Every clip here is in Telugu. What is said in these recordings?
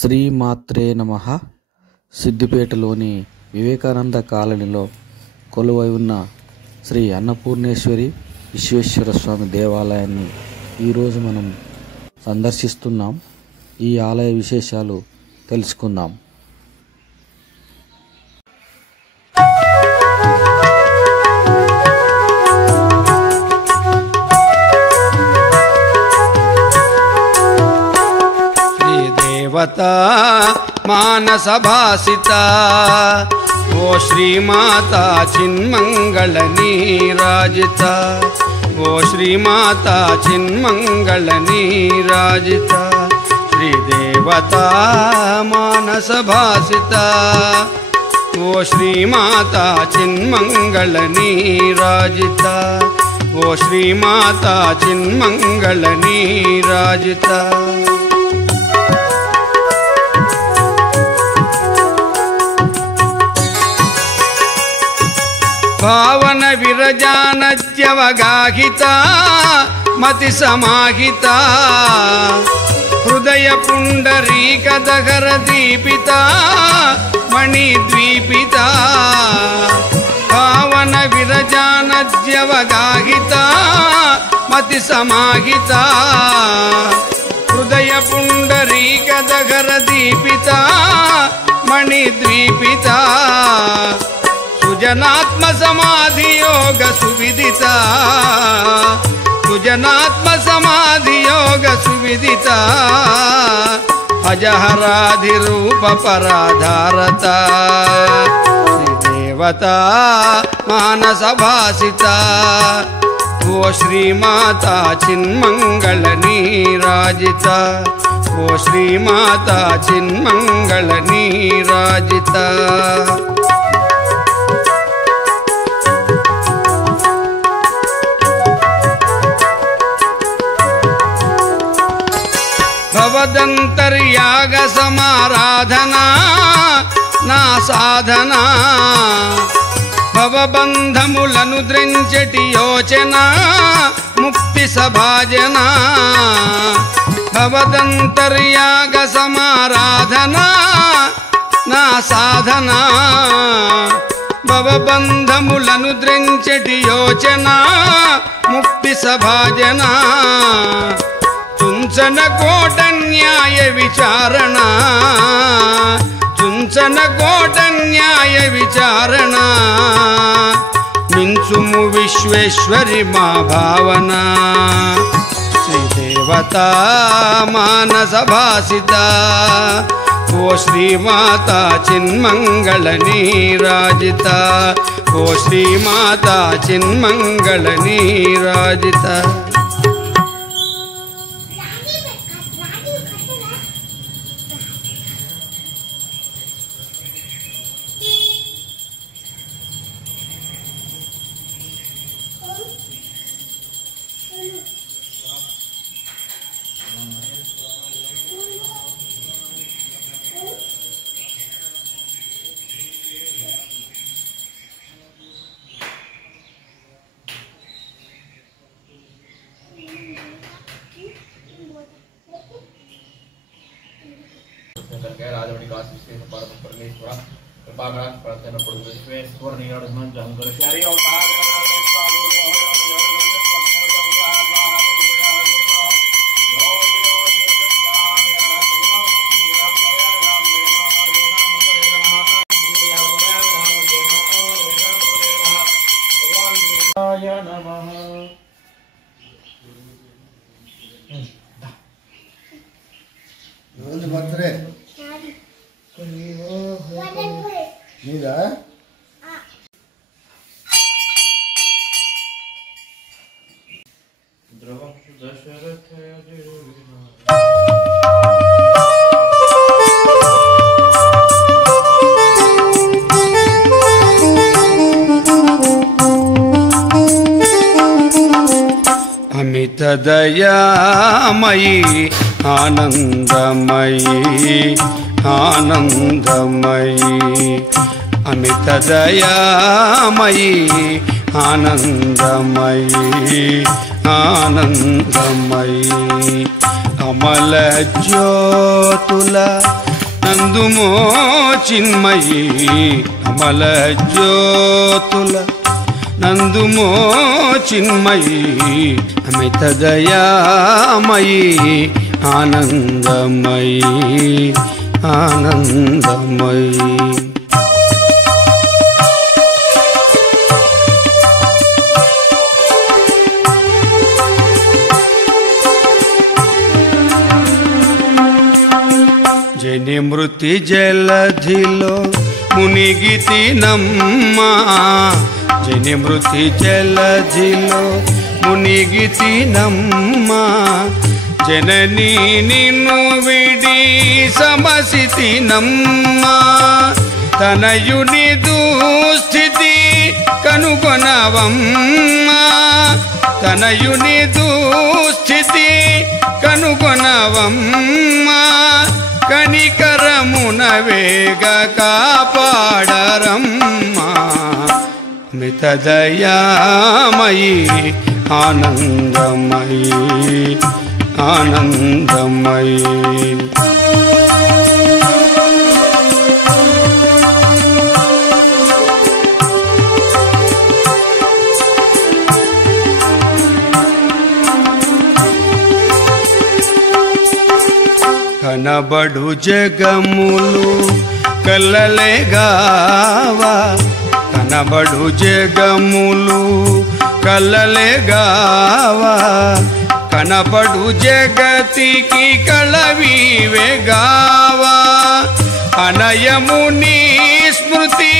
శ్రీమాత్రే నమః. సిద్దిపేటలోని వివేకానంద కాలనీలో కొలువై ఉన్న శ్రీ అన్నపూర్ణేశ్వరి విశ్వేశ్వర స్వామి దేవాలయాన్ని ఈరోజు మనం సందర్శిస్తున్నాం. ఈ ఆలయ విశేషాలు తెలుసుకుందాం. దేవతా మానస భాసిత ఓ శ్రీమాతా చిన్మంగళ నీరాజిత, ఓ శ్రీమాతా చిన్మంగళ నీరాజిత, శ్రీదేవతా మానస భాసిత ఓ శ్రీమాతా చిన్మంగళ నీరాజిత, ఓ శ్రీమాతా చిన్మంగళ నీరాజిత. భావన విరజానద్యవగాహిత మతి సమాహిత, హృదయ పుండరీక దహర దీపిత మణిద్వీపిత, భావన విరజానద్యవగాహిత మతి సమాహిత, హృదయ పుండరీక దహర దీపిత మణిద్వీపిత, సుజనాత్మ సమాధి యోగ సువిదిత, సుజనాత్మ సమాధి యోగ సువిదిత, అజహరాధి రూప పరాధారత, శ్రీదేవతా మానస భాసిత ఓ శ్రీమాతా చిన్మంగళ నీరాజిత, ఓ శ్రీమాతా చిన్మంగళ నీరాజిత. భవదంతర్యాగ సమారాధనా నా సాధన, భవబంధములను ద్రించటి యోచన ముక్తి సభాజన, భవదంతర్యాగ సమారాధనా నా సాధన, భవబంధములను ద్రించటి యోచన ముక్తి సభాజన, తుంచన కోట న్యాయ విచారణ, తుంచన కోట న్యాయ విచారణ, మించుము విశ్వేశ్వరి మా భావన, శ్రీదేవతా మానస భాసిత ఓ శ్రీమాతా చిన్మంగళ నీరాజిత, ఓ శ్రీమాతా చిన్మంగళ నీరాజిత. రాజవడి కాశీ పరమ పరమేశ్వర కృపాకరాక్ష ప్రవర్తనప్పుడు విశ్వేశ్వర నియోజకం జంగరి బర్త్డే నీదా ద్రవం దశరథ అమిత దయామయీ ఆనందమయీ ఆనందమయీ, అమిత దయామయీ ఆనందమయీ ఆనందమయీ, అమల జ్యోతుల నందుమో చిన్మయి అమల జ్యోతుల నందుమో చిన్మయి అమిత దయామయి ఆనందమయి ఆనందమయి జని మృతి జలధిలో మునిగితినమ్మా జని మృతి జలధిలో మునిగితినమ్మా జననీ నిన్ను విడి సమసితినమ్మా తనయుని దుస్థితి కనుగొనవమ్మా తనయుని దుస్థితి కనుగొనవమ్మా కనికరమున వేగ కాపాడరమ్మా మిత దయామయి ఆనందమయి ఆనందమయి కనబడు జగములు కల్లలేగావా కనబడు జగములు కల్లలేగావా కనబడు జగతికి కళవివేగావా అనయముని స్మృతి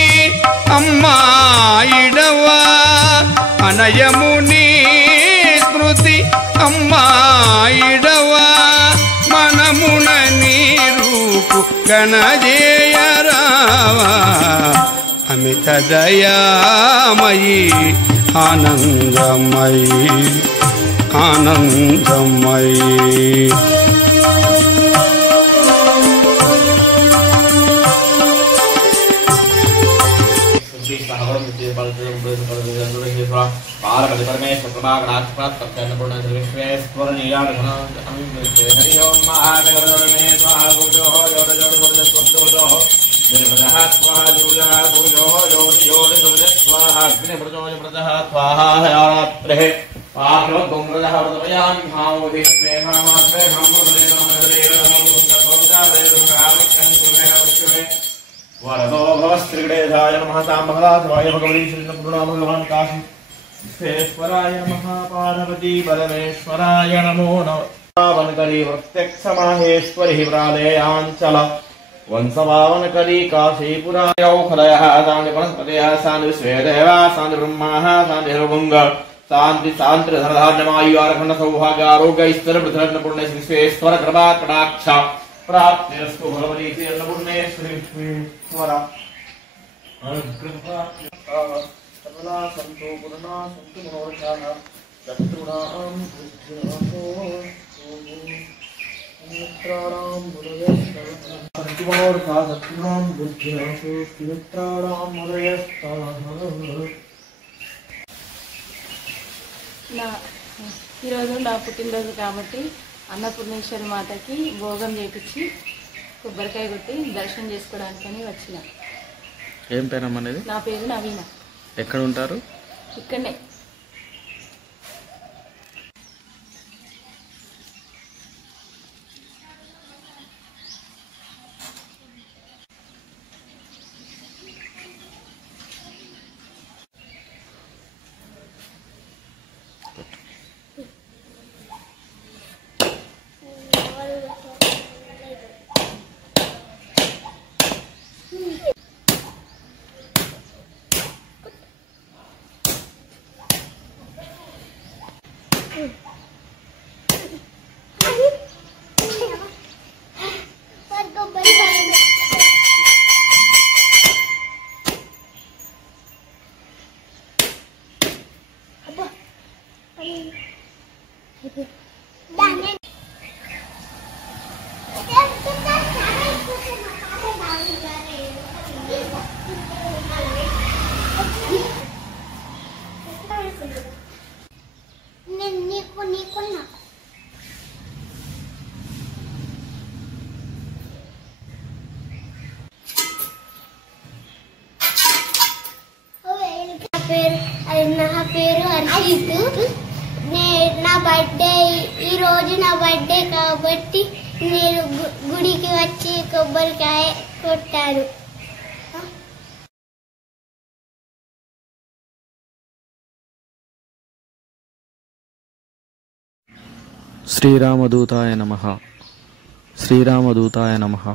అమ్మాయిడవా అనయముని స్మృతి అమ్మాయిడవా మనమున నీ రూపు గణజేయరావా అమిత దయామయి ఆనందమయి ఆనందమయి वरदो भवस्त्रिगणेशाय नमः साम्बलाय भगवती श्रीनपुरुणा भगवान् काशी विश्वेश्वराय नमः पार्वती परमेश्वराय नमो नमः पावनकरी प्रत्यक्षमाहेश्वरी प्रालयाञ्चल वंशपावनकरी काशीपुरायौखदयः शान्ति वनस्पतयः शान्ति विश्वेदेवा शान्ति ब्रह्मणः शान्ति हरभुङ्ग शान्ति शान्तिर्धरधार्यमायुर्खण्ड सौभाग्य आरोग्य स्थिरपृथ्वी विश्वेश्वर कृपा कटाक्ष प्राप्तिरस्तु भगवती अन्नपूर्णेश्वरी अनुग्रहा सर्वदा सन्तु गुरुणा सन्तु मनोरथाः शत्रूणां बुद्धिनाशो मित्राणां मुदयस्तः सन्तु मनोरथाः शत्रूणां बुद्धिनाशो मित्राणां मुदयस्तः ఈరోజు నా పుట్టినరోజు కాబట్టి అన్నపూర్ణేశ్వరి మాతకి భోగం చేపించి కొబ్బరికాయ కొట్టి దర్శనం చేసుకోవడానికని వచ్చిన. ఏం పేరమ్మ అనేది? నా పేరు నవీన. ఎక్కడ ఉంటారు? ఇక్కడనే. సాహిత్. నా బర్త్డే ఈరోజు నా బర్త్డే కాబట్టి నేను గుడికి వచ్చి కొబ్బరికాయ కొట్టాను. శ్రీరామదూతాయ నమః. శ్రీరామదూతాయ నమః.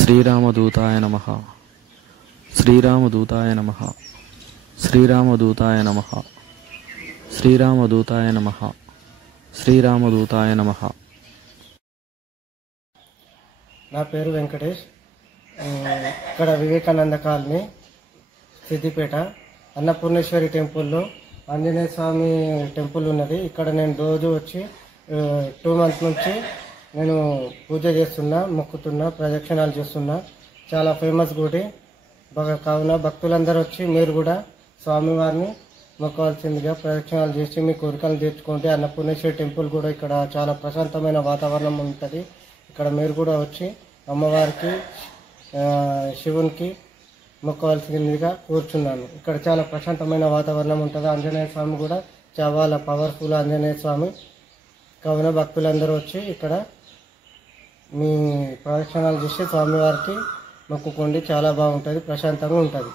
శ్రీరామదూతాయ నమః. శ్రీరామదూతాయ నమః. శ్రీరామదూతాయ నమః. శ్రీరామదూతాయ నమః. శ్రీరామదూతాయ నమః. నా పేరు వెంకటేష్. ఇక్కడ వివేకానంద కాలనీ సిద్దిపేట అన్నపూర్ణేశ్వరి టెంపుల్లో ఆంజనేయ స్వామి టెంపుల్ ఉన్నది. ఇక్కడ నేను రోజు వచ్చి 2 months నుంచి నేను పూజ చేస్తున్నా, మొక్కుతున్నా, ప్రదక్షిణాలు చేస్తున్నా. చాలా ఫేమస్ గుడి. కావున భక్తులందరూ వచ్చి మీరు కూడా స్వామివారిని మొక్కవలసిందిగా ప్రదక్షిణాలు చేసి మీ కోరికలు తీర్చుకోండి. అన్నపూర్ణేశ్వరి టెంపుల్ కూడా ఇక్కడ చాలా ప్రశాంతమైన వాతావరణం ఉంటుంది. ఇక్కడ మీరు కూడా వచ్చి అమ్మవారికి శివునికి మొక్కవలసిందిగా కూర్చున్నాను. ఇక్కడ చాలా ప్రశాంతమైన వాతావరణం ఉంటుంది. ఆంజనేయ స్వామి కూడా చాలా పవర్ఫుల్ ఆంజనేయ స్వామి. కావున భక్తులందరూ వచ్చి ఇక్కడ మీ ప్రదక్షిణాలు చేసి స్వామివారికి మొక్కుకోండి. చాలా బాగుంటుంది, ప్రశాంతంగా ఉంటుంది.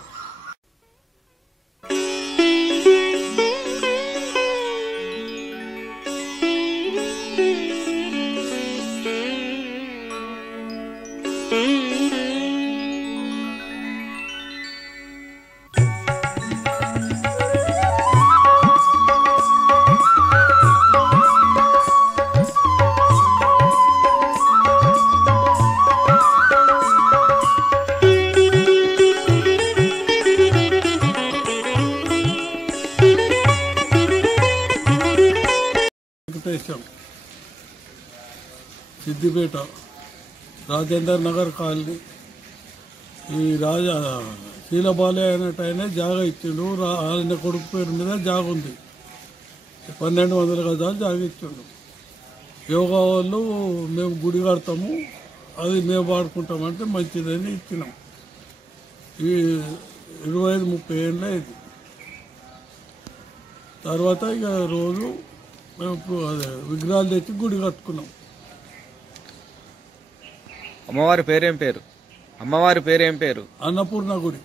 సిద్దిపేట రాజేందర్ నగర్ కాలనీ. ఈ రాజా శీలబాలయ్య అనేట ఆయన జాగా ఇచ్చిండు. ఆయన కొడుకు పేరు మీద జాగ ఉంది. 1200 గజాలు జాగ ఇచ్చిండు. యోగా వాళ్ళు మేము గుడి కడతాము, అది మేము వాడుకుంటామంటే మంచిదని ఇచ్చినాం. ఈ 25-30 ఏళ్ళ ఇది. తర్వాత ఇక రోజు మేము విగ్రహాలు తెచ్చి గుడి కట్టుకున్నాం. అమ్మవారి పేరేం పేరు? అమ్మవారి పేరేం పేరు? అన్నపూర్ణ గుడి.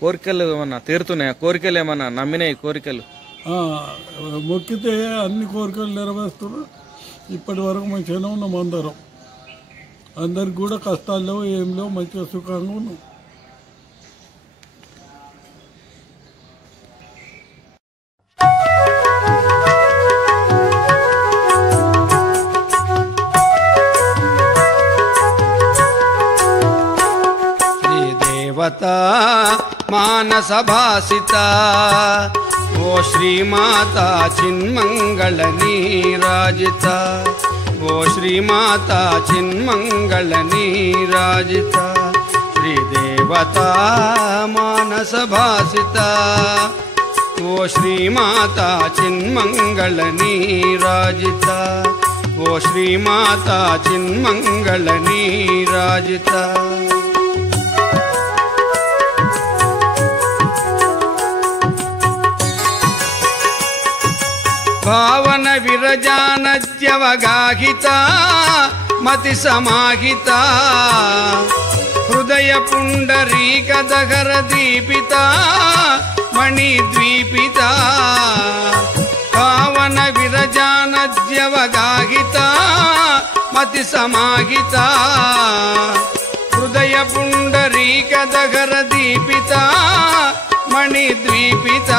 కోరికలు ఏమన్నా తీరుతున్నాయా? కోరికలు ఏమన్నా నమ్మినాయి? కోరికలు మొక్కితే అన్ని కోరికలు నెరవేరుస్తున్నారు. ఇప్పటి వరకు మంచిగానే ఉన్నాం అందరం. అందరికి కూడా కష్టాలు లేవు, ఏం లేవు, మంచిగా సుఖంగా ఉన్నాం. మానస భాసిత ఓ శ్రీమాత చిన్మంగళ నీరాజిత, ఓ శ్రీమాత చిన్మంగళ నీరాజిత, శ్రీదేవత మానస భాసిత ఓ శ్రీమాత చిన్మంగళ నీరాజిత, ఓ శ్రీమాత చిన్మంగళ నీరాజిత. భావన విరజానద్యవగాహిత మతి సమాహిత, హృదయ పుండరీక దహర దీపిత మణిద్వీపిత, భావన విరజానద్యవగాహిత మతి సమాహిత, హృదయ పుండరీక దహర దీపిత మణిద్వీపిత,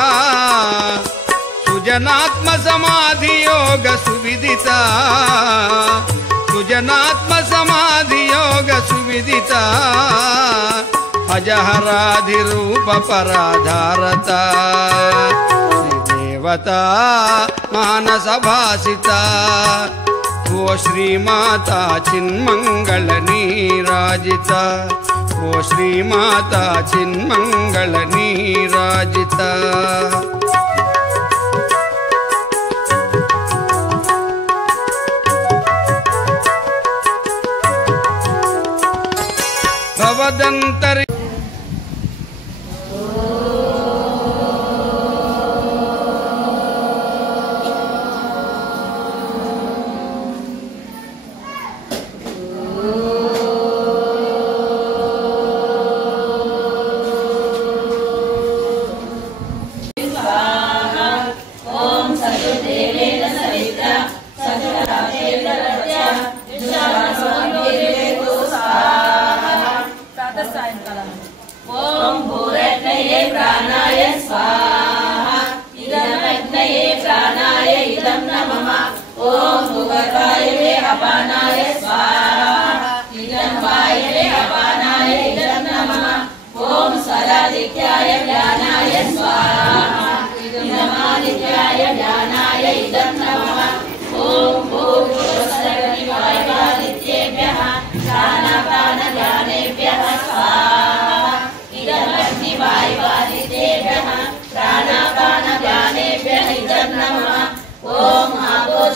సుజనాత్మ సమాధి యోగ సువిదిత, సుజనాత్మ సమాధి యోగ సువిదిత, అజహరాధి రూప పరాధారత, శ్రీదేవత మానస భాసిత ఓ శ్రీమాత చిన్మంగళ నీరాజిత, ఓ శ్రీమాత చిన్మంగళ నీరాజిత. భవదంతరి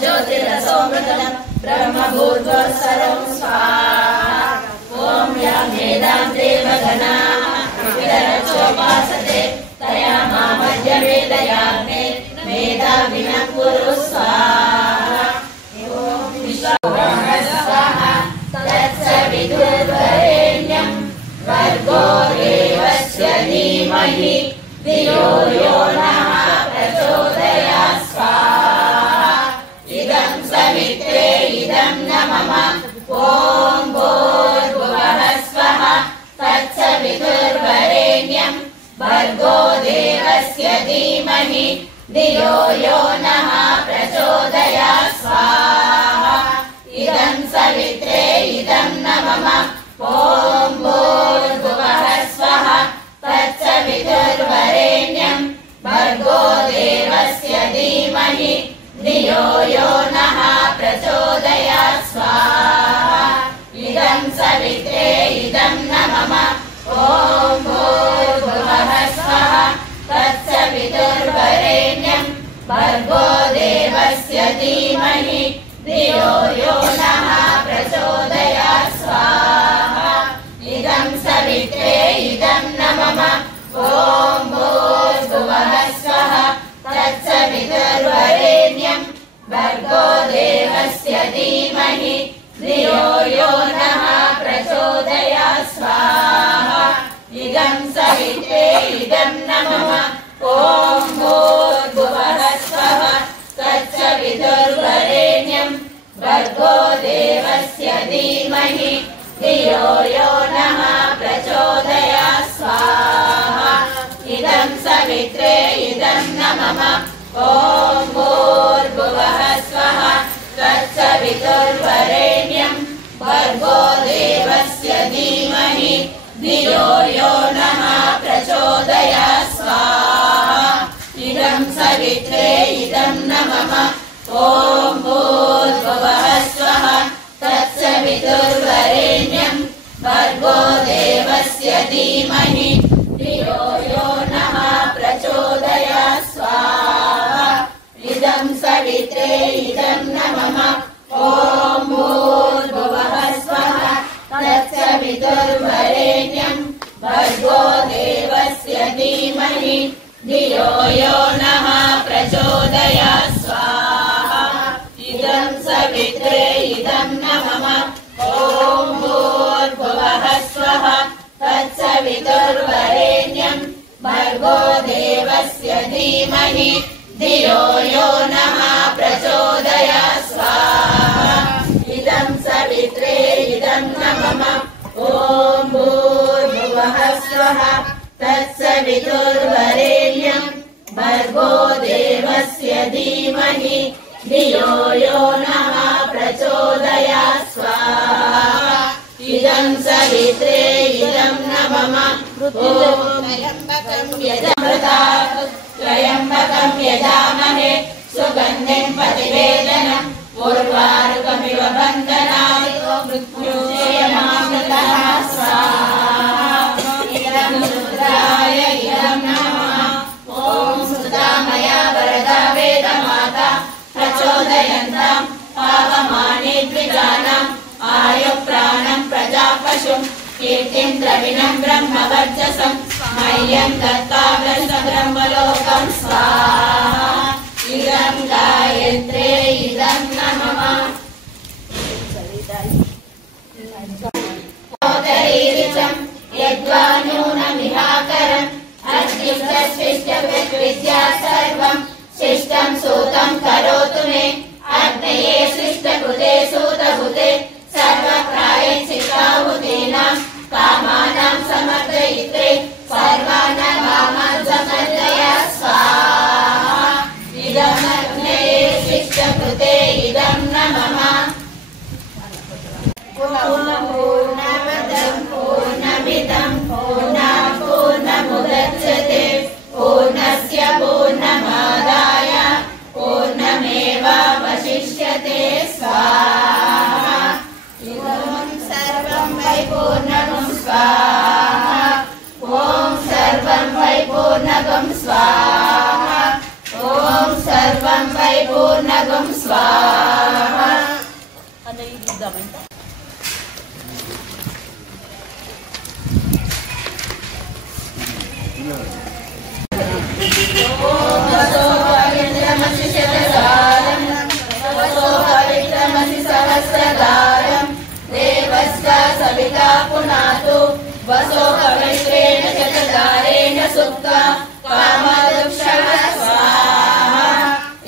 ज्योतिरसोमृतं ब्रह्मभूर्भुवस्सर्वं स्वाहा ॐ या मेधां देवगणाः विदरचोपासते तया मामद्यमेदयाग्ने मेधाविनं कुरु स्वाहा स्वाहा तत्सवितुर्वरेण्यं भर्गो देवस्य धीमहि धियो यो नः प्रचोदयात् स्वाहा इदं सवित्रे इदं न मम ॐ भूर्भुवः स्वः तत्सवितुर्वरेण्यं भर्गो देवस्य धीमहि धियो यो नः प्रचोदयात् स्वाहा इदं सवित्रे इदं न मम ॐ भूर्भुवः स्वः तत्सवितुर्वरेण्यं भर्गो देवस्य धीमहि धियो यो नः प्रचोदयात् स्वाहा इदं सवित्रे इदं न मम ॐ भूर्भुवः स्वः तत्सवितुर्वरेण्यं भर्गो देवस्य धीमहि धियो यो नः प्रचोदयात् स्वाहा इदं सवित्रे इदं न मम ॐ भूर्भुवः स्वः तत्सवितुर्वरेण्यं भर्गो देवस्य धीमहि धियो यो नः प्रचोदयात् स्वाहा इदं सवित्रे इदं न मम ॐ भूर्भुवः स्वः तत्सवितुर्वरेण्यं भर्गो देवस्य धीमहि धियो यो नः प्रचोदयात् स्वाहा इदं सवित्रे इदं न मम ॐ भूर्भुवः स्वः तत्सवितुर्वरेण्यं भर्गो देवस्य धीमहि धियो यो नः प्रचोदयात् स्वाहा इदं सवित्रे इदं न मम ॐ भूर्भुवः स्वः तत्सवितुर्वरेण्यं भर्गो देवस्य धीमहि धियो यो नः प्रचोदयात् स्वाहा इदं सवित्रे इदं न मम ॐ भूर्भुवः स्वः तत्सवितुर्वरेण्यं भर्गो देवस्य धीमहि धियो यो नः प्रचोदयात् स्वाहा इदं सवित्रे इदं न मम ॐ भूर्भुवः स्वः तत्सवितुर्वरेण्यं भर्गो देवस्य धीमहि धियो यो नः प्रचोदयात् स्वाहा इदं सवित्रे इदं न मम ॐ भूर्भुवः स्वः तत्सवितुर्वरेण्यं भर्गो देवस्य धीमहि धियो यो नः प्रचोदयात् स्वाहा इदं सवित्रे इदं न मम त्र्यम्बकं यजामहे सुगन्धिं प्रतिवेदनम् उर्वारुकमिव बन्धनात् मृत्युञ्जयमामृतः स्वाहा इदं रुद्राय इदं नमः ॐ सुधामया वरदा वेदमाता प्रचोदयन्तां पावमाने द्विजानाम् आयुप्राणं प्रजापशुं कीर्तिं द्रविणं ब्रह्मवर्चसं मह्यं दत्ता ब्रह्मलोकं स्वाहा इदं गायत्रे इदं नमः यद्वा नूनमिहाकरम् अद्युक्तशिष्टविद्या सर्वं शिष्टं सूतं करोतु मे अग्नये शिष्टकृते सूतभुते सर्वप्रायश्चित्ताहुतीनां कामानां समर्दयित्रे सर्वान् कामान् समर्दयात् स्वाहा इदम् अग्नये शिष्टकृते इदं न मम पूर्णमदं पूर्णमिदं पूर्णात् पूर्णमुदच्यते पूर्णस्य पूर्णमादाय पूर्णमेवावशिष्यते स्वाहा इदं सर्वं वै पूर्णं स्वाहा ॐ सर्वं वै पूर्णं स्वाहा ॐ సర్వం వై పూర్ణగం స్వాహ. సహస్రదారం దేవస్య సవితా పునాతు వసో పవిత్రేణ శతదారేణ సుప్త కామదుక్షణ స్వాహ.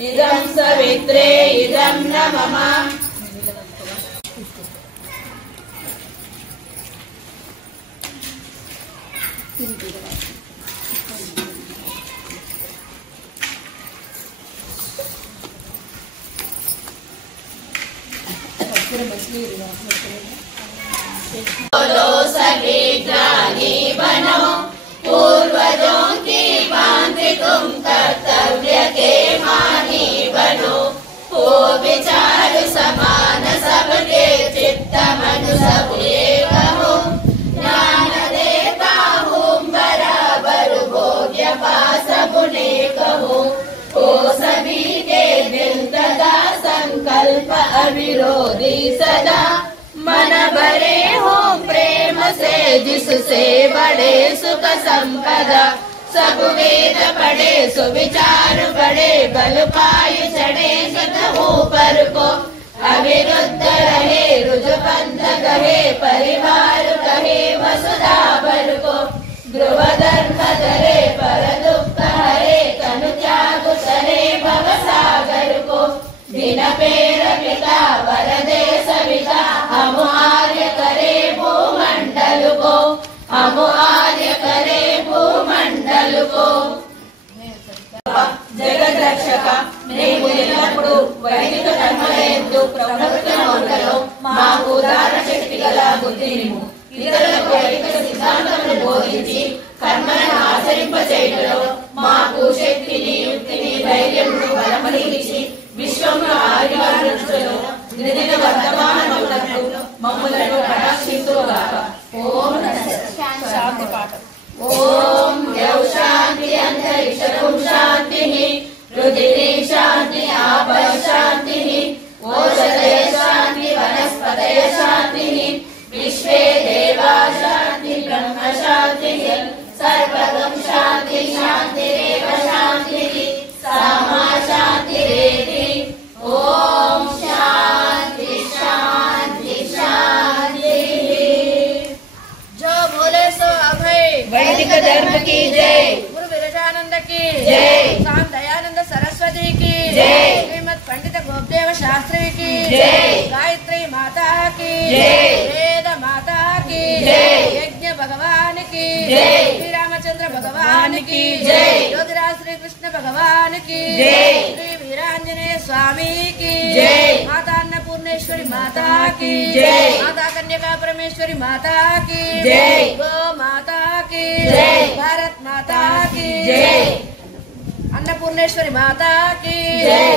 ఇదం సవిత్రే ఇదం న మమ. बोलो सभी ज्ञानी बनो, पूर्वजों की भांति तुम कर्तव्य के मानी बनो. हो विचार समान सबके चित्त मन सब एक हो. ज्ञान देता हूँ बराबर भोग्य पास बुने कहो. हो सभी के दिल सदा संकल्प अविरोधी सदा. मन भरे हो प्रेम से जिससे बड़े सुख संपदा. सब वेद पढ़े सुविचार बढ़े बल पायु चढ़े सत ऊपर को. अविरुद्ध रहे रुजुबंध कहे परिवार कहे वसुधावर को. ध्रुव धर्म धरे पर दुख हरे तनु त्याग सहे भव सागर को. दिन पेर पिता वर दे सविता हम आर्य करे भूमंडल को. हम आर्य करे भूमंडल को. जगत रक्षक మేము ఎల్లప్పుడు వైదిక ధర్మయందు ప్రవృత్తమవుటలో మాకు దాన శక్తి గల బుద్ధినిము. ఇతరులకు వైదిక సిద్ధాంతమును బోధించి కర్మలను ఆచరింపచేయుటలో మాకు శక్తిని యుక్తిని ధైర్యమును బలమునిచ్చి విశ్వమును ఆదివారులో దినదిన వర్ధమానమవుటకు మమ్ములను కటాక్షించుగాక. ఓం శాంతి పాఠం. ఓం యౌ శాంతి అంతరిక్షం శాంతి రుదిరే శాంతి ఆప శాంతి ఓషధయ శాంతి వనస్పతయ శాంతి విశ్వే దేవా శాంతి బ్రహ్మ శాంతి సర్వగం శాంతి శాంతిరేవ శాంతి సామా శాంతిరేతి. ఓం శాంతి శాంతి శాంతి. जो बोले सो अभय वैदिक धर्म की जय. गुरु विरजानंद की जय. स्वामी दयानंद सरस्वती की जय. श्रीमद पंडित गोपदेव शास्त्री की जय. गायत्री माता की जय. वेद माता की जय. यज्ञ भगवान की जय. श्री रामचंद्र भगवान की जय. योगिराज श्री कृष्ण भगवान की जय. श्री वीरांजनेय स्वामी की जय. माता अन्नपूर्णेश्वरी माता की जय. माता कन्यका परमेश्वरी माता की जय. गो माता की जय. भारत माता की जय. अन्नपूर्णेश्वरी माता की जय.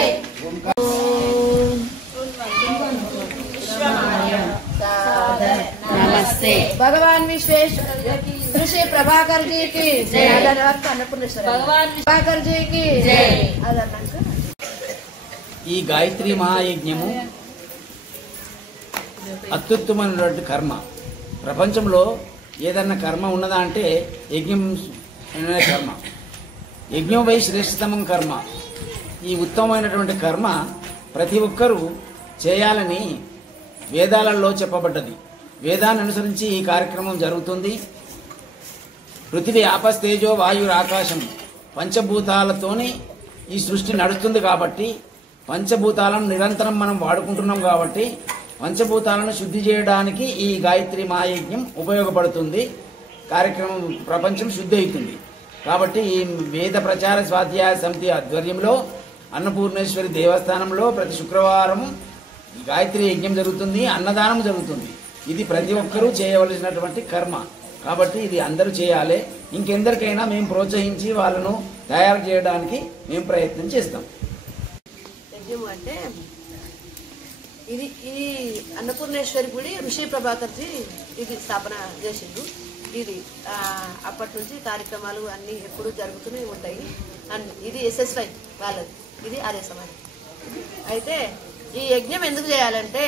नमस्ते. भगवान विश्वेश्वर ऋषि प्रभाकर जी की जय. अन्नपूर्णेश्वरी भगवान प्रभाकर जी की जय. ఈ గాయత్రి మహాయజ్ఞము అత్యుత్తమైనటువంటి కర్మ. ప్రపంచంలో ఏదన్నా కర్మ ఉన్నదా అంటే యజ్ఞం అనే కర్మ. యజ్ఞం వై శ్రేష్టతమం కర్మ. ఈ ఉత్తమమైనటువంటి కర్మ ప్రతి ఒక్కరూ చేయాలని వేదాలలో చెప్పబడ్డది. వేదాన్ని అనుసరించి ఈ కార్యక్రమం జరుగుతుంది. పృథివీ ఆపస్తేజో వాయుర్ ఆకాశం పంచభూతాలతోని ఈ సృష్టి నడుస్తుంది. కాబట్టి పంచభూతాలను నిరంతరం మనం వాడుకుంటున్నాం. కాబట్టి పంచభూతాలను శుద్ధి చేయడానికి ఈ గాయత్రి మహాయజ్ఞం ఉపయోగపడుతుంది. కార్యక్రమం ప్రపంచం శుద్ధి అవుతుంది. కాబట్టి ఈ వేద ప్రచార స్వాధ్యాయ సమితి ఆధ్వర్యంలో అన్నపూర్ణేశ్వరి దేవస్థానంలో ప్రతి శుక్రవారం గాయత్రి యజ్ఞం జరుగుతుంది. అన్నదానం జరుగుతుంది. ఇది ప్రతి ఒక్కరూ చేయవలసినటువంటి కర్మ. కాబట్టి ఇది అందరూ చేయాలి. ఇంకెందరికైనా మేము ప్రోత్సహించి వాళ్ళను తయారు చేయడానికి మేము ప్రయత్నం చేస్తాం. యజ్ఞం అంటే ఇది ఇది అన్నపూర్ణేశ్వరి గుడి ఋషి ప్రభాకర్ జీ ఇది స్థాపన చేసిండు. ఇది అప్పటి నుంచి కార్యక్రమాలు అన్నీ ఎప్పుడు జరుగుతూనే ఉంటాయి. అండ్ ఇది SSY వాళ్ళది ఇది ఆర్య సమాజం. అయితే ఈ యజ్ఞం ఎందుకు చేయాలంటే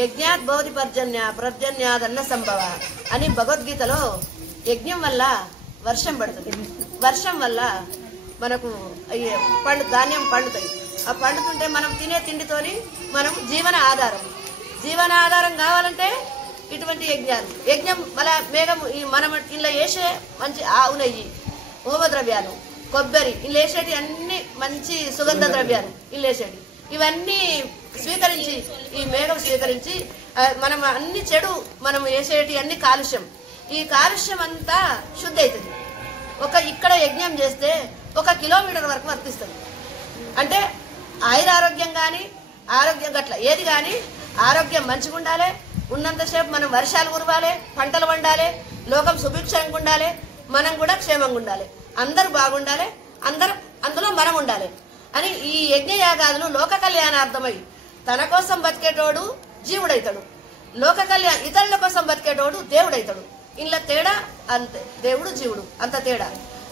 యజ్ఞాత్ భవతి పర్జన్యాదన్న సంభవ అని భగవద్గీతలో యజ్ఞం వల్ల వర్షం పడుతుంది. వర్షం వల్ల మనకు ధాన్యం పండుతాయి. ఆ పండుతుంటే మనం తినే తిండితోని మనం జీవన ఆధారం కావాలంటే ఇటువంటి యజ్ఞం మళ్ళా మేఘం మనం ఇలా వేసే మంచి ఆవు నెయ్యి, హోమద్రవ్యాలు, కొబ్బరి ఇలా వేసేటి అన్ని మంచి సుగంధ ద్రవ్యాలు ఇలా వేసేటి ఇవన్నీ స్వీకరించి ఈ మేఘం స్వీకరించి మనం అన్ని చెడు మనం వేసేటి అన్ని కాలుష్యం, ఈ కాలుష్యం అంతా శుద్ధి అవుతుంది. ఇక్కడ యజ్ఞం చేస్తే 1 కిలోమీటర్ వరకు వర్తిస్తుంది. అంటే ఆయురారోగ్యం కానీ ఆరోగ్యం గట్ల ఏది కానీ ఆరోగ్యం మంచిగా ఉండాలి, ఉన్నంతసేపు మనం వర్షాలు కురవాలి, పంటలు పండాలి, లోకం సుభిక్షంగా ఉండాలి, మనం కూడా క్షేమంగా ఉండాలి, అందరూ బాగుండాలి, అందులో మనం ఉండాలి అని ఈ యజ్ఞయాగాదులు లోక కళ్యాణార్థమై తన కోసం బతికేటోడు జీవుడైతాడు, లోక కళ్యాణ ఇతరుల కోసం బతికేటోడు దేవుడైతాడు. ఇలా తేడా అంతే, దేవుడు జీవుడు అంత తేడా.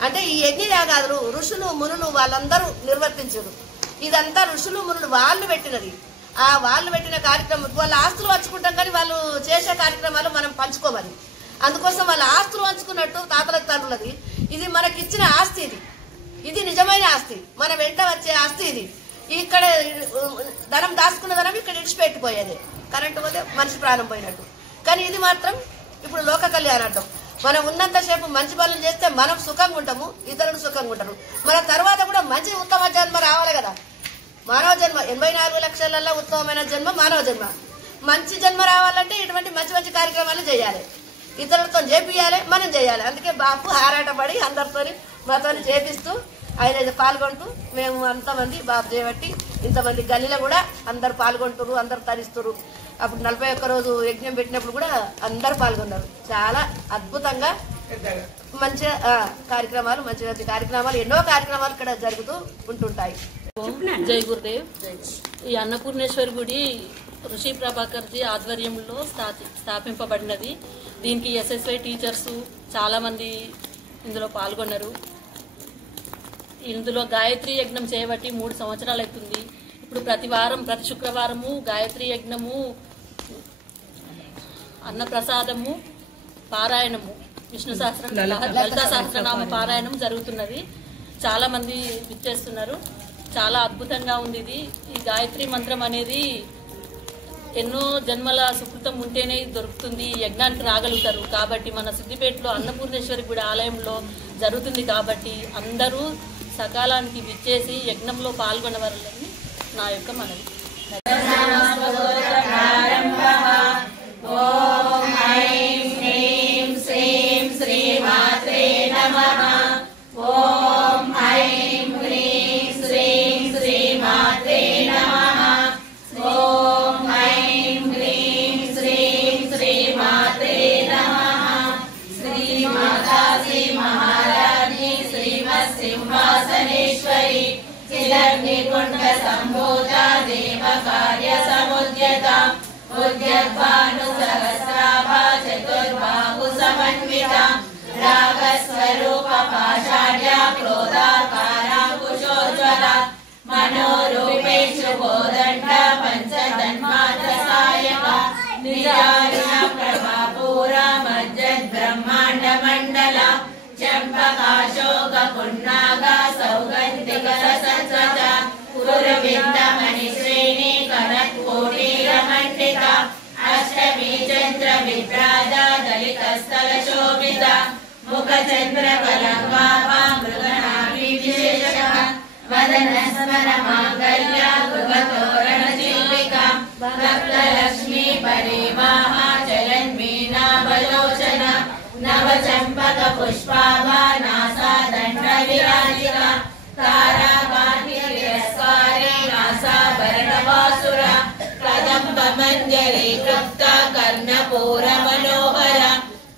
అంటే ఈ యజ్ఞయాగాదులు ఋషులు మునులు వాళ్ళందరూ నిర్వర్తించారు. ఇదంతా ఋషులు మునులు వాళ్ళు పెట్టినది. ఆ వాళ్ళు పెట్టిన కార్యక్రమం వాళ్ళ ఆస్తులు పంచుకుంటాం కానీ వాళ్ళు చేసే కార్యక్రమాలు మనం పంచుకోమని, అందుకోసం వాళ్ళ ఆస్తులు పంచుకున్నట్టు తాతలకు తండ్రులది ఇది మనకిచ్చిన ఆస్తి. ఇది నిజమైన ఆస్తి, మన వెంట వచ్చే ఆస్తి. ఇది ఇక్కడ ధనం దాచుకున్న ధనం ఇక్కడ ఇడిచిపెట్టిపోయేది, కరెంటు పోతే మనిషి ప్రాణం పోయినట్టు. కానీ ఇది మాత్రం ఇప్పుడు లోక కళ్యాణార్థం. మనం ఉన్నంతసేపు మంచి పనులు చేస్తే మనం సుఖంగా ఉంటాము, ఇతరులు సుఖంగా ఉంటారు. మన తర్వాత కూడా మంచి ఉత్తమ జన్మ రావాలి కదా. మానవ జన్మ 84 లక్షలలో ఉత్తమమైన జన్మ మానవ జన్మ. మంచి జన్మ రావాలంటే ఇటువంటి మంచి మంచి కార్యక్రమాలు చేయాలి, ఇతరులతో చేపియాలి, మనం చేయాలి. అందుకే బాపు ఆరాటపడి అందరితో మాతో చేపిస్తూ ఆయన పాల్గొంటూ మేము అంతమంది బాపు చేయబట్టి ఇంతమంది గల్లీలో కూడా అందరు పాల్గొంటారు, అందరు తరిస్తారు. అప్పుడు 41 రోజు యజ్ఞం పెట్టినప్పుడు కూడా అందరు పాల్గొన్నారు. చాలా అద్భుతంగా మంచి కార్యక్రమాలు, మంచి మంచి కార్యక్రమాలు, ఎన్నో కార్యక్రమాలు ఇక్కడ జరుగుతూ ఉంటుంటాయి. జై గురుదేవ్. ఈ అన్నపూర్ణేశ్వరి గుడి ఋషి ప్రభాకర్జీ ఆధ్వర్యంలో స్థాపింపబడినది. దీనికి SSY టీచర్స్ చాలా మంది ఇందులో పాల్గొన్నారు. ఇందులో గాయత్రి యజ్ఞం చేయబట్టి 3 సంవత్సరాలు అవుతుంది. ఇప్పుడు ప్రతి శుక్రవారము గాయత్రి యజ్ఞము, అన్నప్రసాదము, పారాయణము, విష్ణు సహస్ర లలితా సహస్రనామ పారాయణం జరుగుతున్నది. చాలా మంది విచ్చేస్తున్నారు. చాలా అద్భుతంగా ఉంది ఇది. ఈ గాయత్రి మంత్రం అనేది ఎన్నో జన్మల సుకృతం ఉంటేనే దొరుకుతుంది, యజ్ఞానికి రాగలుగుతారు. కాబట్టి మన సిద్దిపేటలో అన్నపూర్ణేశ్వరి గుడి ఆలయంలో జరుగుతుంది కాబట్టి అందరూ సకాలానికి విచ్చేసి యజ్ఞంలో పాల్గొనవలని నా యొక్క మనవి. సింహాసనేశ్వరి చిలగ్నికుండ సంభూత దేవ కార్య సముద్యత ఉద్యద్భాను సహస్రాభ చతుర్బాహు సమన్విత రాగస్వరూప పాషాఢ్య క్రోధాకారాంకుశోజ్వల మనోరూపేషు కోదండ పంచతన్మాత్ర సాయక నిజారుణ ప్రభాపూర మజ్జద్ బ్రహ్మాండ మండల చంపకాశోక పున్నాగ సౌగంధిక సత్వత కురువిందమణి శ్రేణి కనత్కోటి రమండిత అష్టమి చంద్ర విభ్రాజ దళిత స్థల శోభిత ముఖ చంద్ర కలంగాభా మృగనాభి విశేష వదన స్మర మాంగళ్య గృహతోరణ జీవిక భక్త లక్ష్మీ పరివాహ చలన్మీనా బలోచన నవ చంపక పుష్పాభా నాసా దండ విరాజిక తారాకాంతిరస్కారే నాసాభరణవాసుర కదంబ మంజరి కృప్త కర్ణపూర మనోహర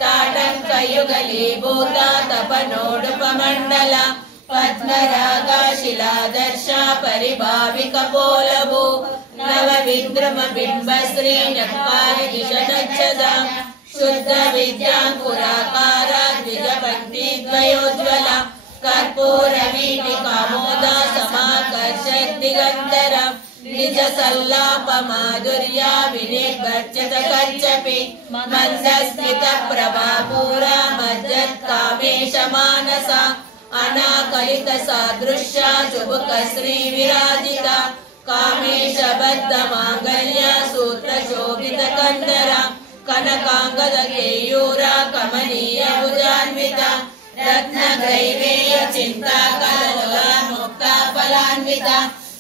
తాటంకయుగలీభూత తపనోడుపమండల పద్మరాగ శిలాదర్శ పరిభావిక పోలభూ నవ విద్రుమ బింబశ్రీ నక్కారి దిశ నచ్చద శుద్ధ విద్యాంకురాకార ద్విజ పంక్తి ద్వయోజ్వల కర్పూర వీటి కామోద సమాకర్ష दिगंतर निज सल्लाप माधुर्या विनिर्गच्छत कच्चपि मंदस्मित प्रभापूरा मज्जत् कामेश मानसा अनाकलित सादृश्या चुबुक श्री विराजिता कामेश बद्ध मांगल्य सूत्र शोभित कंदरा कनकांगद केयूरा कमनीय भुजान्विता रत्न ग्रैवेय चिंता कललोला मुक्ता फलान्विता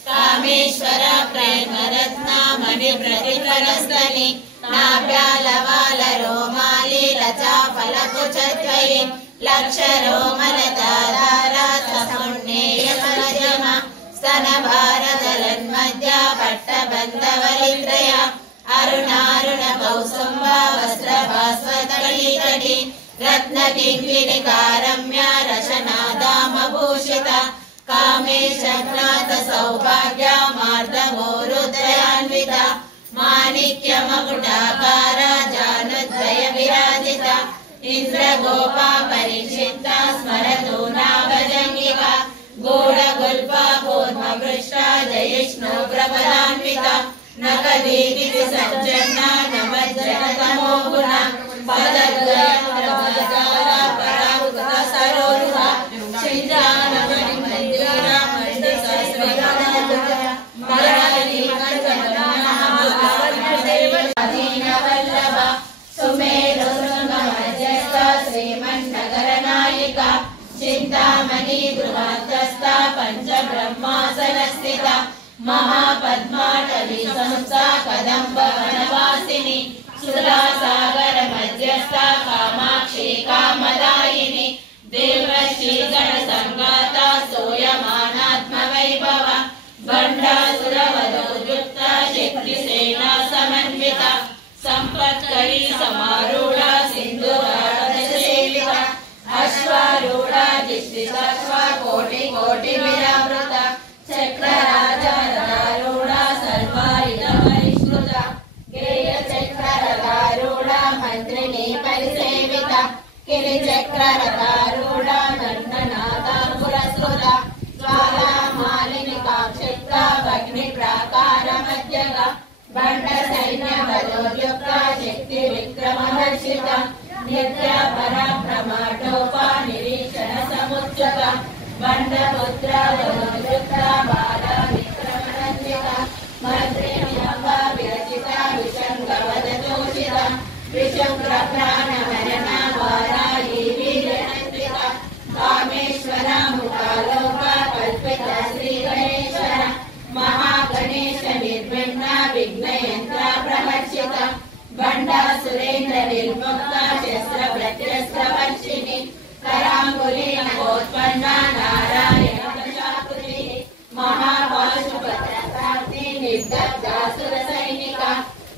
कामेश्वर प्रेम रत्न मणि प्रतिफलस्तनि नाभ्यालवाल रोमाली लचा फलकुचत्वयि लक्ष रोमलताधारा सपुण्येय मनजमा स्तन भारतलन्मध्य पट्टबन्धवलित्रय अरुणारुण कौसुम्ब वस्त्र भास्वतकटितटि रत्न किङ्किणिकारम्य रशनादामभूषिता कामेशनाथ सौभाग्य मार्दमोरुद्रयान्विता माणिक्य मकुटाकार जानुद्वय विराजिता इंद्रगोपा परिचिता स्मरतु नागजङ्गिका गूढगुल्पा कूर्मवृष्टा जयिष्णु प्रबलान्विता नकदीति सज्जन्ना नमज्जनतमो गुणा पदद्वयं प्रभाजाला पराकृत सरोरुहा चिञ्जानमणि मन्दिरा मण्डिता श्रीगणेशः मराली कंचनः महादेवल्लभ सुमेरु शृङ्गमध्यस्थ श्रीमन्नगरनायिका चिन्तामणि गृहान्तस्था पञ्चब्रह्मासनस्थिता महापद्माटवी संस्था कदम्ब वनवासिनी सुधासागर मध्यस्था कामाक्षी कामदायिनी देवर्षि गण संगाता सोयमानात्म वैभव भण्डासुरवधोद्युक्ता शक्तिसेना समन्विता संपत्करी समारूढ़ा सिंधुराधसेविता अश्वारूढ़ा दिष्टिसक्ष्वा कोटि कोटि विरावृता चक्रराजारूढ़ा सर्वायुध परिष्कृता गेय चक्ररथारूढ़ा मंत्रिणी परिसेविता किरि चक्ररथारूढ़ा नन्दनाथा पुरस्कृता ज्वाला मालिनी काक्षिप्ता अग्नि प्राकार मध्यगा बंड सैन्य बलोद्युक्ता शक्ति विक्रमहर्षिता नित्य पराक्रमाटोपा निरीक्षण समुच्चता बंडपुत्र बलोद्युक्ता बाल विक्रमनन्दिता मंत्रिण्यम्बा विरचिता विशङ्गवदतोषिता विशुक्रप्राणमरणा वाराही वीर्यनन्दिता कामेश्वरा मुखालोका कल्पिता श्रीगणेश्वर महागणेश निर्विघ्न विघ्नयन्त्र प्रहर्षिता बंडासुरेन्द्र निर्मुक्ता शस्त्र प्रत्यस्त्रवर्षिणी करांगुली नवोत्पन्ना नारायण प्रजापति महापाशुपत्रार्थे निर्दग्धासुर सैनिका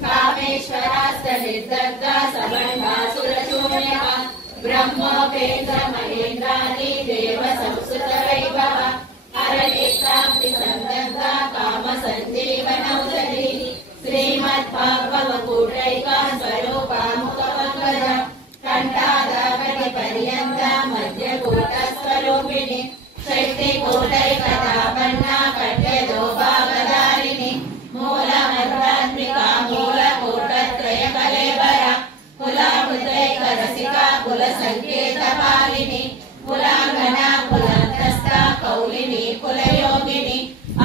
कामेश्वरास्त निर्दग्धा सबंधासुर शून्यका ब्रह्मोपेन्द्र महेन्द्रादि देव संस्कृत वैभव अरनेत्राब्धि संदग्धा काम संजीवनौषधि श्रीमद्भागवतकूटैका स्वरूपा मुखपङ्कजा कंठादाकटि पर्यन्ता मध्यकूटस्वरूपिणी शक्तिकूटैकतापन्ना कट्यदोभागधारिणी मूलमन्त्रात्मिका मूलकूटत्रयकलेवरा कुलामृतैकरसिका कुलसङ्केतपालिनी कुलाङ्गना कुलान्तस्था कौलिनी कुलयोगिनी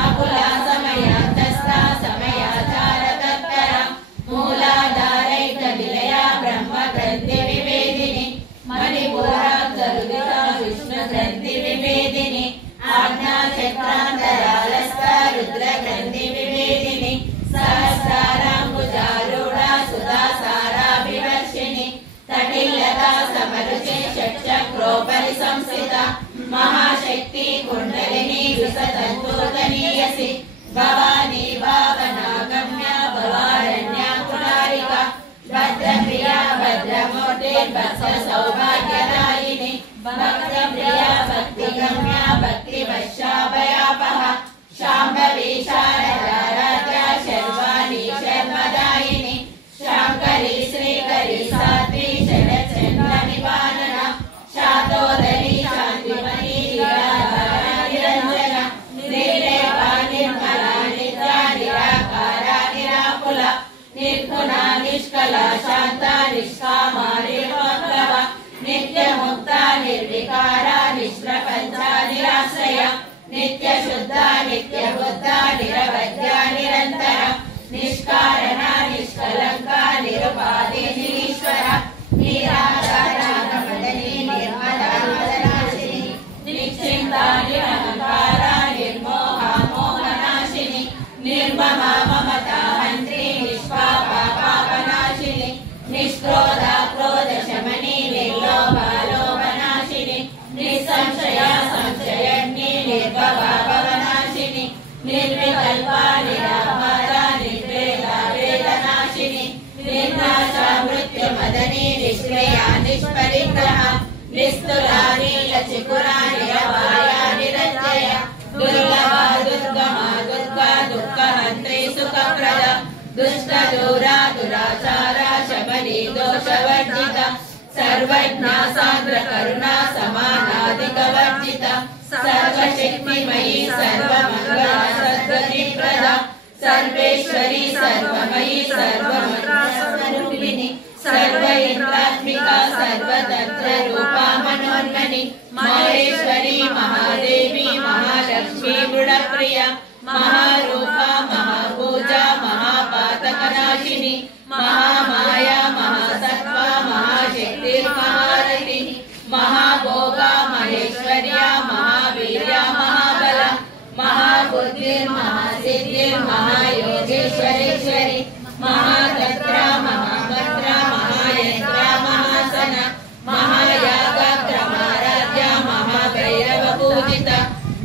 अकुला समयान्तस्था समयाचारतत्परा मूलाधारैक निलया ब्रह्मग्रन्थि विवेदिनी मणिपुरान्तरुदिता विष्णुग्रन्थि विवेदिनी आज्ञाचक्रान्तरालस्था रुद्रग्रन्थि विवेदिनी सहस्राराम्बुजारूढा सुधासाराभिवर्षिणी तटिल्लता समरुचि षट्चक्रोपरि संस्थिता महाशक्ति कुण्डलिनी विसतन्तोदनीयसि भवानी भावनागम्या भवारण्या कुणारिका भद्रप्रिया भद्रमूर्ते भक्त सौभाग्यदायिनी भक्तप्रिया भक्तिगम्या भक्तिवशाभयापहा शाम्भवी शारदाराध्या शर्वाणी शर्मदायिनी शाङ्करी श्रीकरी साध्वी शरच्चन्द्रनिवारणा शातोदरी शान्तिमयी निरञ्जना निर्लेपा निर्मला निष्कामा निर्मोद्भव नित्यमुक्ता निर्विकारा निष्प्रपञ्चा निराश्रय नित्यशुद्धा नित्यबुद्धा निरवध्या निरन्तरा निष्कारणा निष्कलङ्का निरुपाधिनीश्वर निराधारागमदनी निर्मला मदनाशिनी निश्चिन्ता निरहङ्कारा निर्मोहा मोहनाशिनी निर्ममा ममता हन्त्री निष्पापा पापनाशिनी निष्क्रोधा क्रोधशमनी निर्लोभा लोभनाशिनी निसंशया संशयज्ञी निर्भवा भवनाशिनी निर्विकल्पा निराभारा निर्वेदा वेदनाशिनी निर्नाशा मृत्युमदनी निष्क्रिया निष्परिग्रह निस्तुला नीलचिकुरा निरवाया निरञ्जय दुर्लभा दुर्गमा दुर्गा दुःखहन्त्री सुखप्रदा दुष्टदूरा दुराचारा शबरी दोषवर्जिता सर्वज्ञा सान्द्र करुणा समानाधिकवर्जिता सर्वशक्तिमयी सर्वमङ्गला सद्गतिप्रदा सर्वेश्वरी सर्वमयी सर्वमन्त्रस्वरूपिणी सर्व इंद्रात्मिका सर्वतन्त्ररूपा मनोन्मणि महेश्वरी महादेवी महालक्ष्मी गुणप्रिया महारूपा महापूजा महापातकनाशिनी महामाया महासत्त्वा महाशक्तिर्महारथी महाभोगा महेश्वर्या महावीर्या महाबला महाबुद्धिर्महासिद्धिर्महायोगेश्वरेश्वरी महातन्त्रा महामन्त्रा महायन्त्रा महासना महायागाग्रमाराध्या महाभैरवपूजिता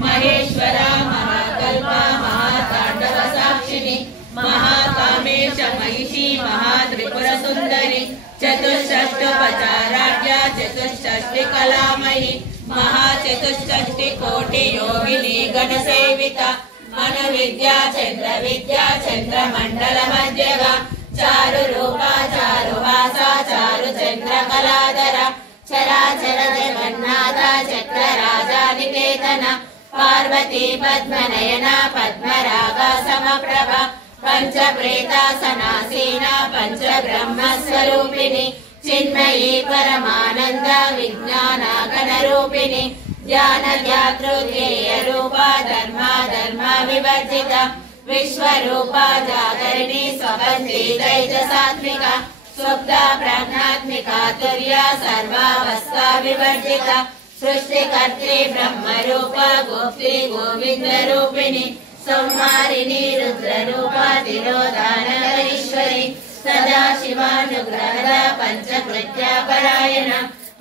महेश्वरा महाकल्पा महाताण्डवसाक्षिणी महाकामेश महिषी महात्रिपुरसुन्दरी चतुष्षष्टोपचाराढ्या चतुष्षष्टिकलामयी महाचतुष्षष्टिकोटियोगिनी गणसेविता मनुविद्या चन्द्रविद्या चन्द्रमण्डलमध्यगा चारुरूपा चारुहासा चारुचन्द्रकलाधरा चराचर जगन्नाथा चक्रराजा निकेतना पार्वती पद्मनयना पद्मरागा समप्रभा पञ्चप्रेतासनासीना पञ्चब्रह्मस्वरूपिणी चिन्मयी परमानन्द विज्ञानागणरूपिणी ध्यानध्यातृध्येयरूपा धर्मा धर्मा विवर्जिता विश्वरूपा जागरिणी स्वबन्धी दैजसात्मिका सुप्ता प्रज्ञात्मिका तुर्या सर्वावस्था विवर्जिता सृष्टिकर्त्री ब्रह्मरूपा गुप्ती गोविन्दरूपिणी संहारिणी रुद्ररूपा तिरोधानकरीश्वरी सदाशिवानुग्रहदा पञ्चकृत्या परायण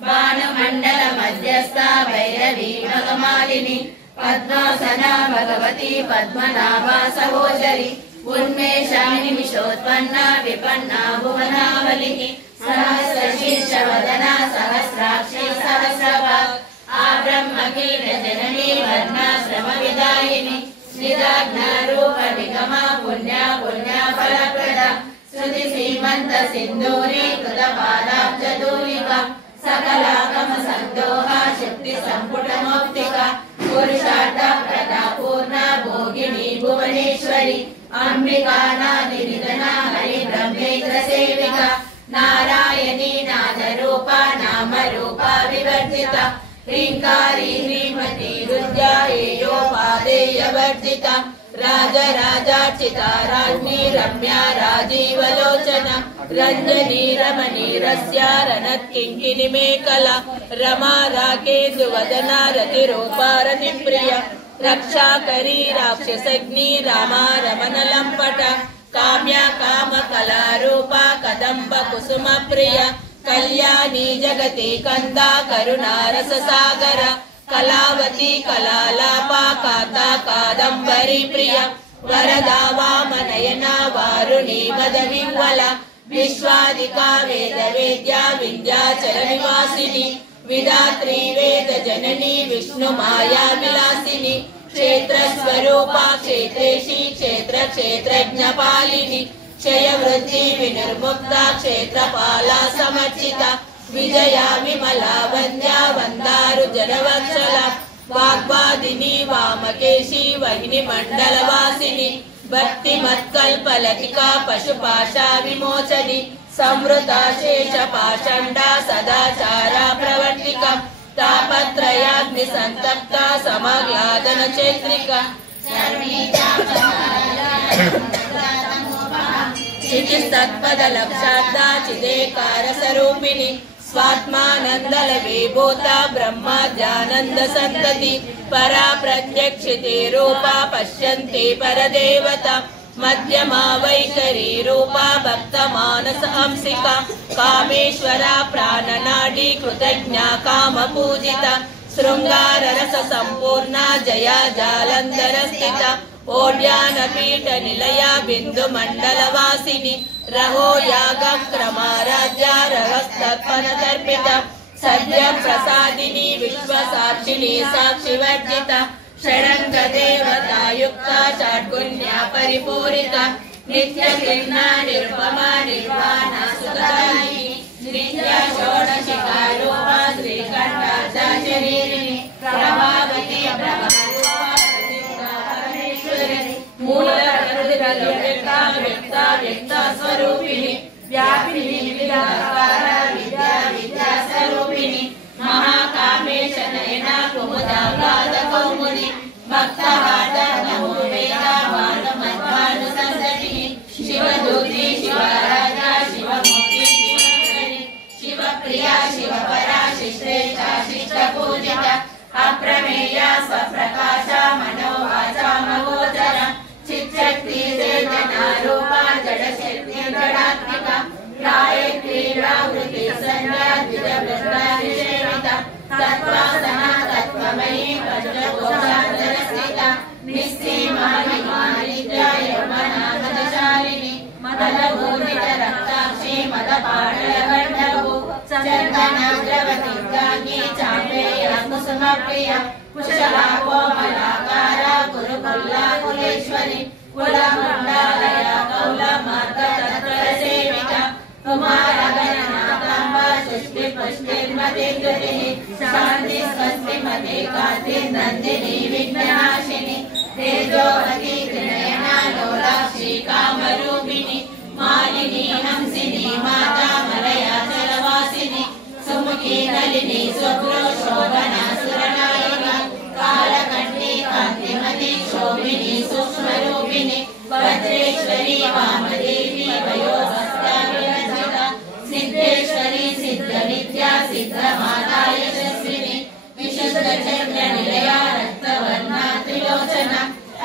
भानुमण्डल मध्यस्था भैरवी भगमालिनी पद्मासना भगवती पद्मनाभा सहोदरी उन्मेषा निमिषोत्पन्ना विपन्ना भुवनावलिः सहस्रशीर्षवदना सहस्राक्षी सहस्रवाक् आब्रह्मकीटजननी वर्णाश्रमविदायिनी निदाघ्नरूप निगमा पुण्या पुण्या फलप्रदा श्रुति सीमंत सिंदूरी कृतपादाब्जदूलिका सकलागम संदोहा शक्ति संपुटमौक्तिका पुरुषार्थ प्रदा पूर्णा भोगिनी भुवनेश्वरी अंबिकानादिनिधना हरि ब्रह्मेन्द्र सेविका नारायणी नादरूपा नामरूपा विवर्जिता ह्रींकारी ह्रीमती रुद्रा हेयोपादेयवर्जिता राजराजार्चिता राज्ञी रम्या राजीवलोचना रञ्जनी रमणी रस्या रणत्किङ्किणी मेखला रमा राकेतुवदना रतिरूपा रतिप्रिया रक्षाकरी राक्षसग्नि रामा रमणलम्पट काम्या कामकलारूपा कदम्ब कुसुमप्रिया कल्याणी जगति कंदा करुणा रससागर कलावती कलालापा काता कादंबरी प्रिया वरदा वामनयना वारुणी मदविह्वला विश्वादिका वेद वेद्या विंध्याचल निवासिनी विधात्री वेद जननी विष्णु माया विलासिनी क्षेत्र स्वरूपा क्षेत्रेशी क्षेत्र क्षेत्रज्ञपालिनी क्षय वृद्धि विनिर्मुक्ता क्षेत्रपाला समर्चिता विजया विमला वन्द्या वन्दारु जनवत्सला वाग्वादिनी वामकेशी वहिनी मंडलवासिनी भक्ति मत्कल्पलतिका पशुपाशा विमोचनी संवृता शेषपाषण्डा सदाचारा प्रवर्तिका तापत्रयाग्निसन्तप्ता समग्लादनचैत्रिका चितिस्तत्पदलक्षार्था चिदेकारस्वरूपिणी स्वात्मानन्दलविभूता ब्रह्माद्यानन्दसन्तति परा प्रत्यक्षिते रूपा पश्यन्ति परदेवता मध्यमा वैखरी रूपा भक्तमानस अंसिका कामेश्वरा प्राणनाडी कृतज्ञा कामपूजिता शृंगाररस संपूर्णा जया जालंधर स्थिता ओड्यानपीठ निलया बिन्दुमण्डलवासिनी रहो यागक्रमाराध्या रहस्तत्पनतर्पिता सद्य प्रसादिनी विश्वसाक्षिणी साक्षिवर्जिता षडङ्गदेवता युक्ता षड्गुण्या परिपूरिता नित्यकृष्णा निरुपमा निर्वाणा सुखदायिनी नित्या षोडशिका रूपा श्रीकण्ठाचार्यरीरिणी प्रभावती ब्रह्मरूपा परमेश्वरी मूलप्रकृतिव्यक्ता व्यक्ता व्यक्ता स्वरूपिणी व्यापिनी विविधाकार विद्या विद्या स्वरूपिणी महाकामेश नयना कुमुदागाद कौमुदी भक्तहार नमो वेदा भानुमध्वानुसंसतिः शिवदूती शिवराजा शिवमुक्ति शिवकरी शिवप्रिया शिवपरा शिश्रेष्ठा शिष्टपूजिता अप्रमेया स्वप्रकाशा मनोवाचा महोदरा चित्शक्ति चेतनारूपा जडशक्ति जडात्मिका गायत्री व्यावृति संज्ञा द्विजवृन्दानिषेविता तत्त्वासना तत्त्वमयी पंचकोशान्तरस्थिता निस्सीमा नित्या यौवनामदशालिनी मदभूमित रक्ताक्षी मदपाटलगण्डभू चन्दनाद्रवतीर्गाङ्गी चाम्पेयकुसुमप्रिया कुशला कोमलाकारा कुरुकुल्ला कुलेश्वरी कुलमुण्डालया कौलमार्गतत्परसेविता कुमारगणनाकाम्बा शुष्टिपुष्टिर्मतिर्गतिः शान्ति स्वस्तिमती कान्तिर्नन्दिनी विघ्ननाशिनी तेजोवती त्रिनयना लोलाक्षी कामरूपिणी मालिनी हंसिनी माता मलयाचलवासिनी सुमुखी नलिनी शुभ्रो शोभना सुरनायिका कालकण्ठी कान्तिमती शोभिनी सूक्ष्मरूपिणी वज्रेश्वरी वामदेवी वयोभक्ता विरचिता सिद्धेश्वरी सिद्धविद्या सिद्धमाता यशस्विनी विशुद्धचन्द्रनिलया रक्तवर्णा त्रिलोचना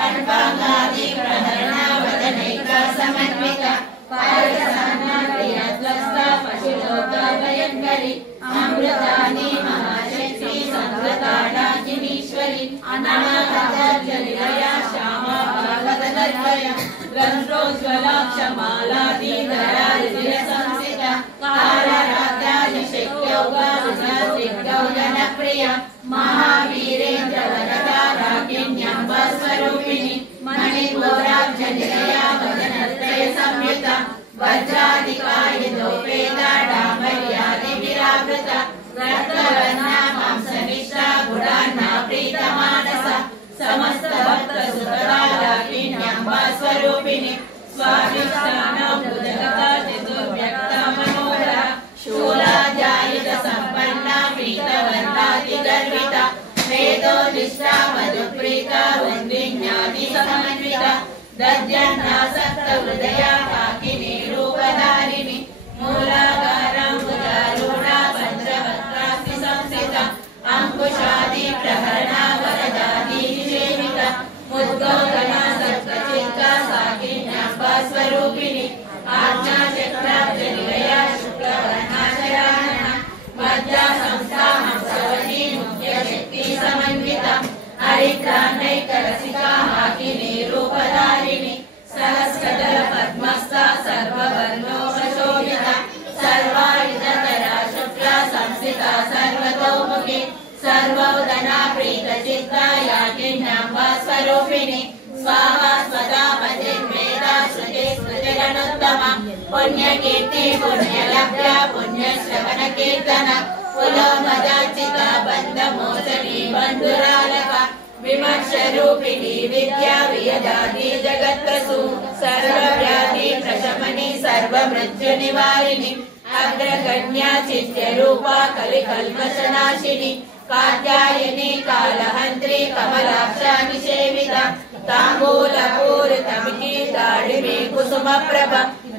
अर्वाङ्गादि प्रहरणा वदनैका समन्विता पारसान्ना प्रियत्वस्ता पशुलोकभयङ्करी अमृतानि महाशक्ति संवृताडाकिनीश्वरी अनाथार्जनिलया श्यामा भागवतगर्भया रन्ध्रोज्ज्वलाक्षमालाधीधरा हृदयसंसिता कालरात्रादिशक्त्यौगा विघ्नौजनप्रिया महावीरेन्द्रवरदा रागिण्यम्बा स्वरूपिणी मणिपूराब्जनिलया वदनत्रय संयुता वज्रादिकायुधोपेता डामर्यादिविरावृता रक्तवर्णा मांसनिष्ठा गुडान्ना प्रीतमानसा समस्त भक्त सुतरा रागिण्यम्बा स्वरूपिणी स्वाधिष्ठाना भुजगता चतुर्व्यक्ता मनोहरा शूलाजायुध संपन्ना पीतवर्णातिगर्विता वेदोनिष्ठा मधुप्रीता वन्दिन्यादि समन्विता दद्यन्नासक्त हृदया काकिनी रूपधारिणी मूलाकाराम्बुजारूढा पञ्चवक्त्रास्ति संस्थिता अंकुशादि प्रहरणा वरदादि निषेविता मुद्गौगणा सप्तचित्ता साकिन्याम्बा स्वरूपिणी आज्ञाचक्राब्जनिलया शुक्लवर्णाशराणा मध्या संस्था हंसवती मुख्यशक्ति समन्विता हरिद्रानैकरसिका हाकिनी रूपधारिणी सहस्रदल पद्मस्था सर्ववर्णोपशोभिता सर्वायुधकरा शुक्ला संस्थिता सर्वतोमुखी सर्वोदना प्रीतचित्ता याकिन्याम्बा स्वरूपिणी स्वाहा स्वदा पतिर्मेधा श्रुति स्मृतिरनुत्तमा पुण्यकीर्ति पुण्यलभ्या पुण्यश्रवणकीर्तना पुलोमदाचिता बन्धमोचनी बन्धुरालका विमर्शरूपिणी विद्या वियदादि जगत्प्रसू सर्वव्याधि प्रशमनी सर्व మృత్యు నివారిణి అగ్రగణ్యా చిత్య రూపా కలి కల్మషనాశిని కాత్యాయని కాళహంత్రి కమలాక్షాని సేవిత తాంబూల పూరితమికి దాడిమి కుసుమ ప్రభ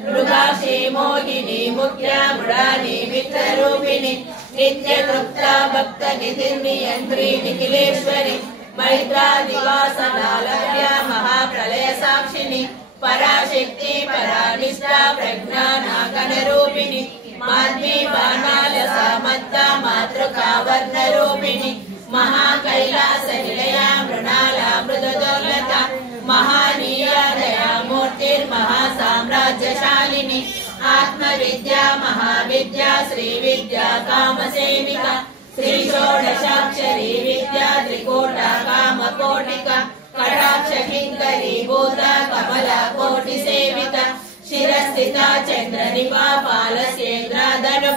మృగాక్షి మోహిని ముఖ్య మృడాని మిత్రరూపిణి నిత్య తృప్త భక్త నిధిర్నియంత్రి నిఖిలేశ్వరి మైత్రా నివాసనాలవ్య మహాప్రళయ సాక్షిని పరాశక్తి పరానిష్టా ప్రజ్ఞానాగణ రూపిణి మాధ్వి బాణాల సమత్త మాతృకావర్ణ రూపిణి మహాకైలాస నిలయ మృణాల మృదుదోలత మహానీయ దయామూర్తిర్మహాసామ్రాజ్యశాలిని ఆత్మ విద్యా మహావిద్యా శ్రీ విద్యా కామసేవిక శ్రీ షోడశాక్షరీ విద్యా త్రికోట కామకోటిక కటాక్ష కింకరీ భూత కమల కోటి సేవిత శిరస్థిత చంద్ర నిపాపాలసేంద్రాధను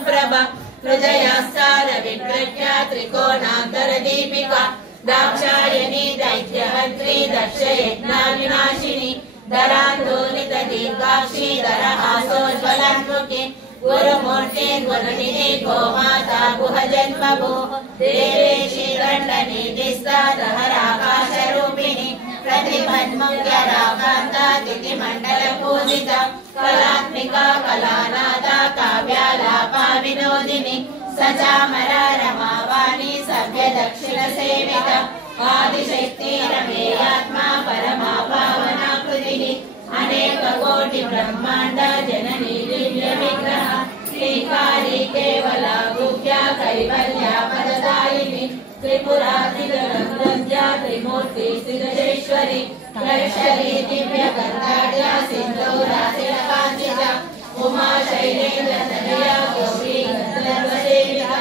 ప్రభ హృదయస్థాన విప్రజ్ఞ త్రికోణాంతర దీపిక దాక్షాయణి దైత్యహంత్రి దక్షయజ్ఞా వినాశిని ధరాందోలిత దీర్ఘాక్షి ధరహాసోజ్వలన్ముఖి గురుమూర్తి గురునిధి గోమాత గుహ జన్మభూ దేవేశి దండని దిస్తాదహరాకాశ రూపిణి ప్రతిమన్ముఖ్యరాకాంత తిథి మండల పూజిత కళాత్మిక కళానాథ కావ్యాలాపా వినోదిని సచామర రమావాణి సభ్య దక్షిణ సేవిత ఆదిశక్తి రమేయాత్మ పరమా పావనా కృతి అనేక కోటి బ్రహ్మాండ జననీ దివ్య విగ్రహ శ్రీకారి కేవల గుహ్య కైవల్య పదదాయిని త్రిపురాధిగణ్య త్రిమూర్తి శ్రీధరేశ్వరి కైశరీ దివ్య గంధాఢ్య సింధూరాశిల కాంచిత ఉమా శైలేంద్ర తనయ గౌరీ గంధర్వ సేవిత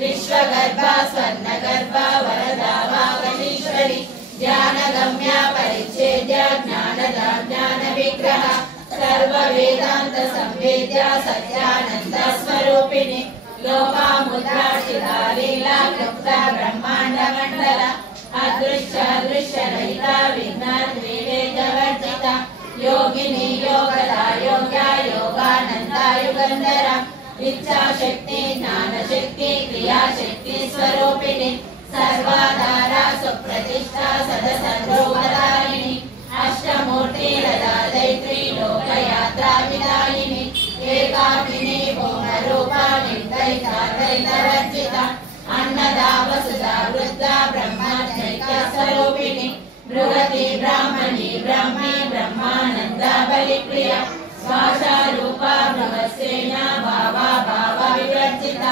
విశ్వగర్భ స్వర్ణగర్భ వరదా వాగీశ్వరి జ్ఞానగమ్య పరిచ్ఛేద్య జ్ఞానద జ్ఞాన విగ్రహ సర్వ వేదాంత సంవేద్య సత్యానంద స్వరూపిణి లోపాముద్రాక్షితా లీలా క్లుప్త బ్రహ్మాండ మండల అదృశ్య దృశ్య రహిత విజ్ఞాన వివేకవర్జిత యోగిని యోగద యోగ్య యోగానంద యుగంధర ఇచ్ఛాశక్తి జ్ఞానశక్తి క్రియాశక్తి స్వరూపిణి సర్వాధార సుప్రతిష్ఠ సదసర్వోపదాయిని అష్టమూర్తి రథాదైత్రి లోకయాత్రా విదాయిని ఏకాకిని భూమరూప నిర్దైతాద్వైతవర్జిత అన్నదా వసుధా వృద్ధ బ్రహ్మచైక్య స్వరూపిణి బృహతి బ్రాహ్మణి బ్రహ్మి బ్రహ్మానంద బలిప్రియ భాషారూప బృహస్సేన భావా భావ వివర్జిత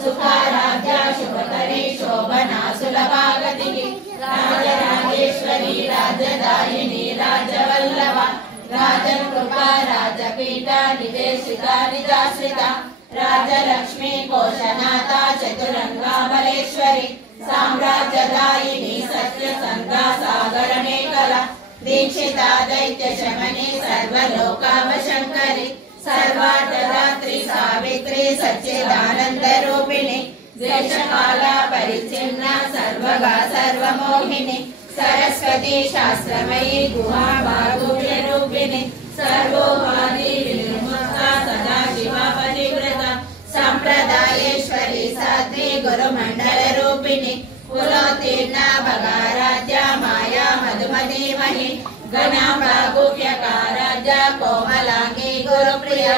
సుఖారాధ్య శుభకరి శోభనా సులభాగతి రాజరాజేశ్వరి రాజదాయిని రాజవల్లభ రాజకృప రాజపీఠ నివేశిత నిజాశ్రిత రాజలక్ష్మి కోశనాథ చతురంగా బలేశ్వరి సామ్రాజ్యదాయిని సత్య సంగా సాగరనేకల దీక్షిత దైత్య శమని సర్వలోకావశంకరి సర్వార్థదాత్రి సావిత్రి సచ్చిదానంద రూపిణి దేశకాల పరిచ్ఛిన్న సర్వగా సర్వమోహిని సరస్వతి శాస్త్రమయీ గుహా బాగువ్య రూపిణి సర్వోపాధి వినిర్ముక్త సదా శివ పరివ్రత సంప్రదాయేశ్వరి సాధ్వి గురుమండల రూపిణి కులోత్తీర్ణ భగారాధ్య మాయా మధుమధీమహి గణాభాగువ్యకారాధ్య కోమలాంగి గురుప్రియ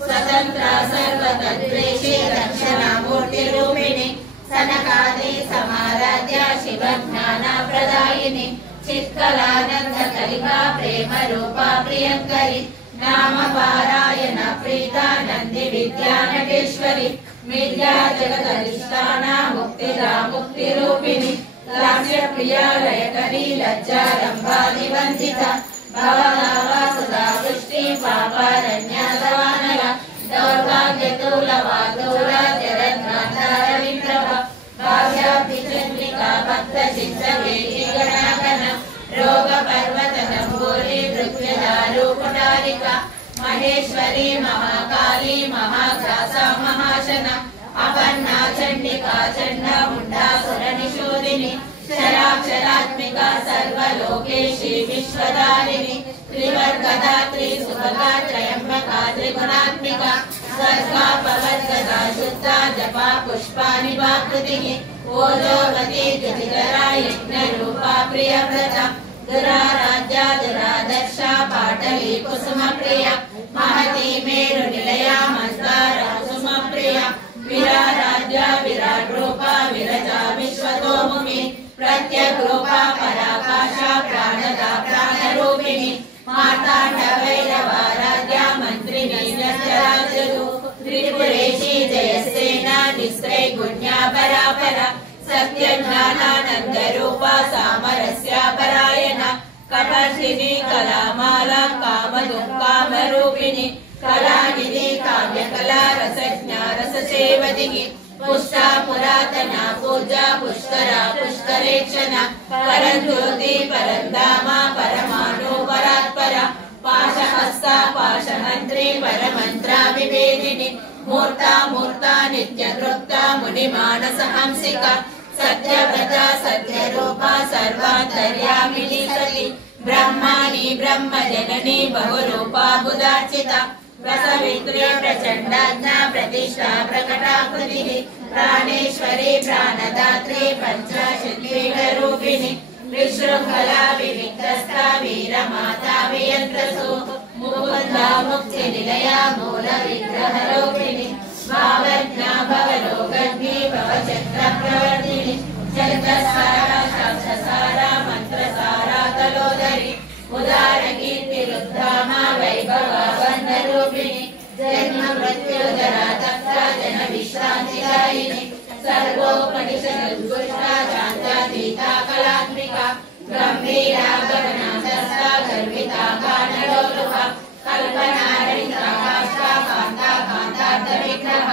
స్వతంత్ర సర్వతద్వేషి రక్షణామూర్తి రూపిణి సనకాది సమారాధ్య శివ జ్ఞాన ప్రదాయిని చిత్కలానంద కలిగా ప్రేమ రూప ప్రియంకరి నామ పారాయణ ప్రీత నంది విద్యా నటేశ్వరి విద్యా జగదధిష్టాన ముక్తిదా ముక్తి రూపిణి లాస్య ప్రియ లయకరి లజ్జారంభాది వంచిత భవనావా సదా వృష్టి పాపారణ్యాదవానల దౌర్భాగ్యతూల వాదూల జరద్గాంధార విప్రభ భావ్యాభి చంద్రికా భక్త చిత్త వేది గణాగణ రోగ పర్వత దంబోలి మృత్యుదారూపుటారిక మహేశ్వరి మహాకాళి మహాగ్రాస మహాశన అపన్నా చండికా చండ ముండాసుర నిషోదిని शराक्षरात्मिका सर्वलोकेशी विश्वधारिणी त्रिवर्गदात्री सुभगा त्रयंबका त्रिगुणात्मिका स्वर्गा पवर्गदा शुद्धा जपा पुष्पाणि वाकृतिः ओजोवती द्विजरा यज्ञरूपा प्रियव्रता दुराराध्या दुरादर्शा पाटली कुसुमप्रिया महती मेरुनिलया मन्दारा सुमप्रिया विराराध्या विराट रूपा विरजा विश्वतोमुखी प्रत्यग्रूपा पराकाशा प्राणदा प्राणरूपिणी मार्ताण्ड भैरवाराध्या मन्त्रिणी यज्ञराजदू त्रिपुरेशी जयसेना निस्त्रै गुण्या परापरा सत्यज्ञानानंद रूपा सामरस्या परायणा कपर्षिणी कलामाला कामरूपिणी कलानिधि काव्यकला रसज्ञा रससेवदिनी पुष्टा पुरातना पूजा पुष्करा पुष्करेक्षणा परज्योति परन्धामा परमाणु परात्परा पाशहस्ता पाशमन्त्री परमन्त्रा विभेदिनी मूर्ता मूर्ता नित्यतृप्ता मुनिमानसहंसिका सत्यव्रता सत्यरूपा सर्वान्तर्यामिनी सती ब्रह्माणि ब्रह्मजननी बहुरूपा बुधार्चिता प्रसवित्री प्रचण्डाज्ञा प्रतिष्ठा प्रकटाकृतिः प्राणेश्वरी प्राणदात्री पञ्चाशद्वीपरूपिणी विशृङ्खला विविक्तस्था वीरमाता वियन्त्रसु मुकुन्दा मुक्तिनिलया मूलविग्रहरूपिणी भावज्ञा भवलोकज्ञी भवचक्रप्रवर्तिनि चन्द्रसारा शास्त्रसारा मन्त्रसारा तलोदरी उदारकीर्तिरुद्धामा वैभवा वन्दरूपिणि जन्म मृत्युजरा तप्ता जनविश्रान्तिदायिनि सर्वोपनिषदुष्टा शान्तातीता कलात्मिका गम्भीरा गगनान्तस्था गर्विता गानलोलुहा कल्पनारहिता काष्ठा कान्ता कान्तार्थविग्रह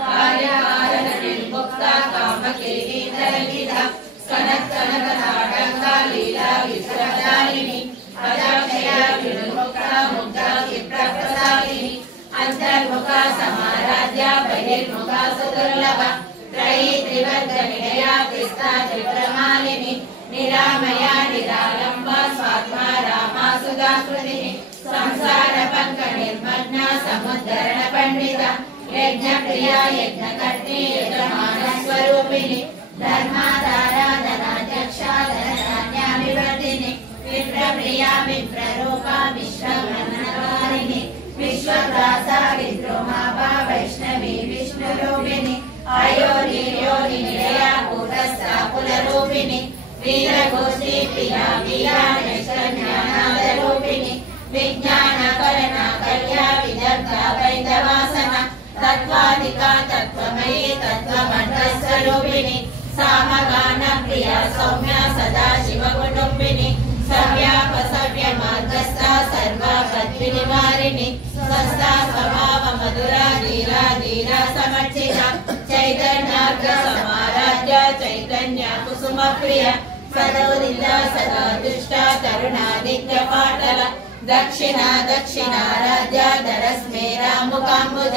कार्यकारणनिर्मुक्ता कामकेली तरङ्गिता कनकताटङ्का लीला विश्वदायिनी अजाक्षया विमुक्ता मुग्धा क्षिप्रप्रसादिनी अन्तर्मुखा समाराध्या बहिर्मुखा सुदुर्लभा त्रयी त्रिवर्गनिलया कृष्णा त्रिप्रमालिनी निरामया निरालम्बा स्वात्मा रामा सुधाकृतिः संसार पंक निर्मग्ना समुद्धरण पंडिता यज्ञप्रिया यज्ञकर्त्री यजमान स्वरूपिणी धर्माधारा धनाध्यक्षा धनधान्याभिवर्धिनी विप्रप्रिया विप्ररूपा विश्वब्रह्मकारिणी विश्वग्रासा विद्रोमापा वैष्णवी विष्णुरूपिणी अयोनि निलया कूटस्था कुलरूपिणी वीरघोषी प्रिया वीरा नैष्कर्म्यानादरूपिणी विज्ञान कलना कल्या विदग्धा वैदवासना तत्वाधिका तत्वमयी तत्वमण्डलस्वरूपिणी सामगान प्रिया सौम्या सदा शिवकुटुम्बिनी सव्यापसव्य मार्गस्था सर्वापद्विनिवारिणी स्वस्था स्वभाव मधुरा धीरा धीरा समर्चिता चैतन्यार्घ समाराध्या चैतन्य कुसुम प्रिया सदोदिता सदा दुष्टा तरुणादित्य पाटल दक्षिणा दक्षिणाराध्या धरस्मेरा मुकाम्बुज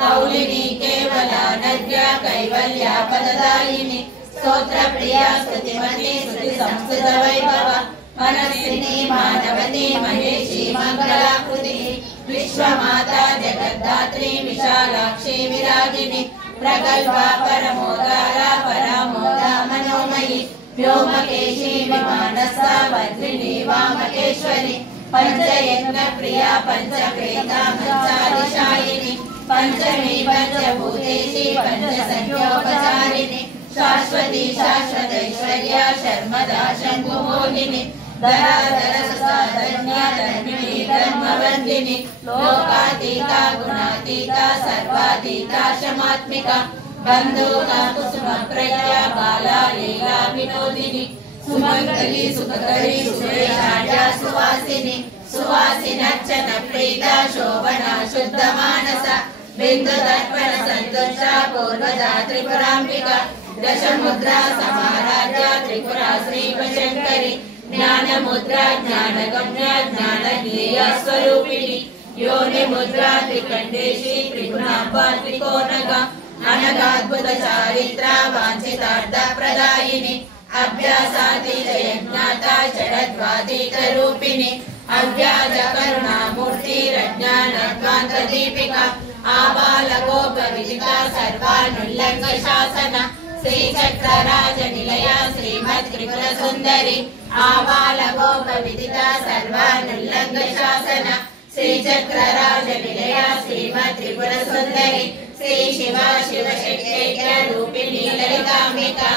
कौलिनी केवला नद्या कैवल्या पददायिनी स्तोत्र प्रिया स्तुतिमती स्तुति संस्कृत वैभव मनस्विनी मानवती महेशी मंगलाकृति विश्वमाता जगद्धात्री विशालाक्षी विरागिनी प्रगल्भा परमोदारा परामोदा मनोमयी व्योमकेशी विमानस्था वज्रिणी वामकेश्वरी पंचयज्ञ प्रिया पंचप्रेता पंचादिशायिनी पंचमी पंचभूतेशी पंचसंख्योपचारिणी शाश्वती शाश्वतैश्वर्या शर्मदा शंकुमोहिनी धराधर सुसाधन्या धर्मिणी धर्मवन्दिनी लोकातीता गुणातीता सर्वातीता क्षमात्मिका बंधुका कुसुम प्रज्ञा बाला लीला विनोदिनी सुमंगली सुखकरी सुरेशाढ्या सुवासिनी सुवासिनर्चन प्रीता शोभना शुद्ध मानसा बिंदु दर्पण संतुष्टा पूर्वजा त्रिपुरांबिका दशमुद्रा समाराध्या त्रिपुरा श्रीशंकरी ज्ञान मुद्रा ज्ञान गम्या ज्ञान ज्ञेय स्वरूपिणी योनि मुद्रा त्रिकंडेशी त्रिगुणांबा त्रिकोणगा अनगाद्भुत चारित्रा वांछितार्थ प्रदायिनी अभ्यासातीत यज्ञाता जडद्वातीत रूपिणी अव्याज करुणामूर्तिरज्ञानध्वान्त दीपिका आबालगोपविदिता सर्वानुल्लङ्घ्य शासन श्रीचक्रराज निलया श्रीमत्त्रिपुर सुन्दरी आबालगोपविदिता सर्वानुल्लङ्घ्य शासन श्रीचक्रराज निलया श्रीमत्त्रिपुर सुन्दरी श्री शिवा शिवशक्त्यैक्य रूपिणी ललिताम्बिका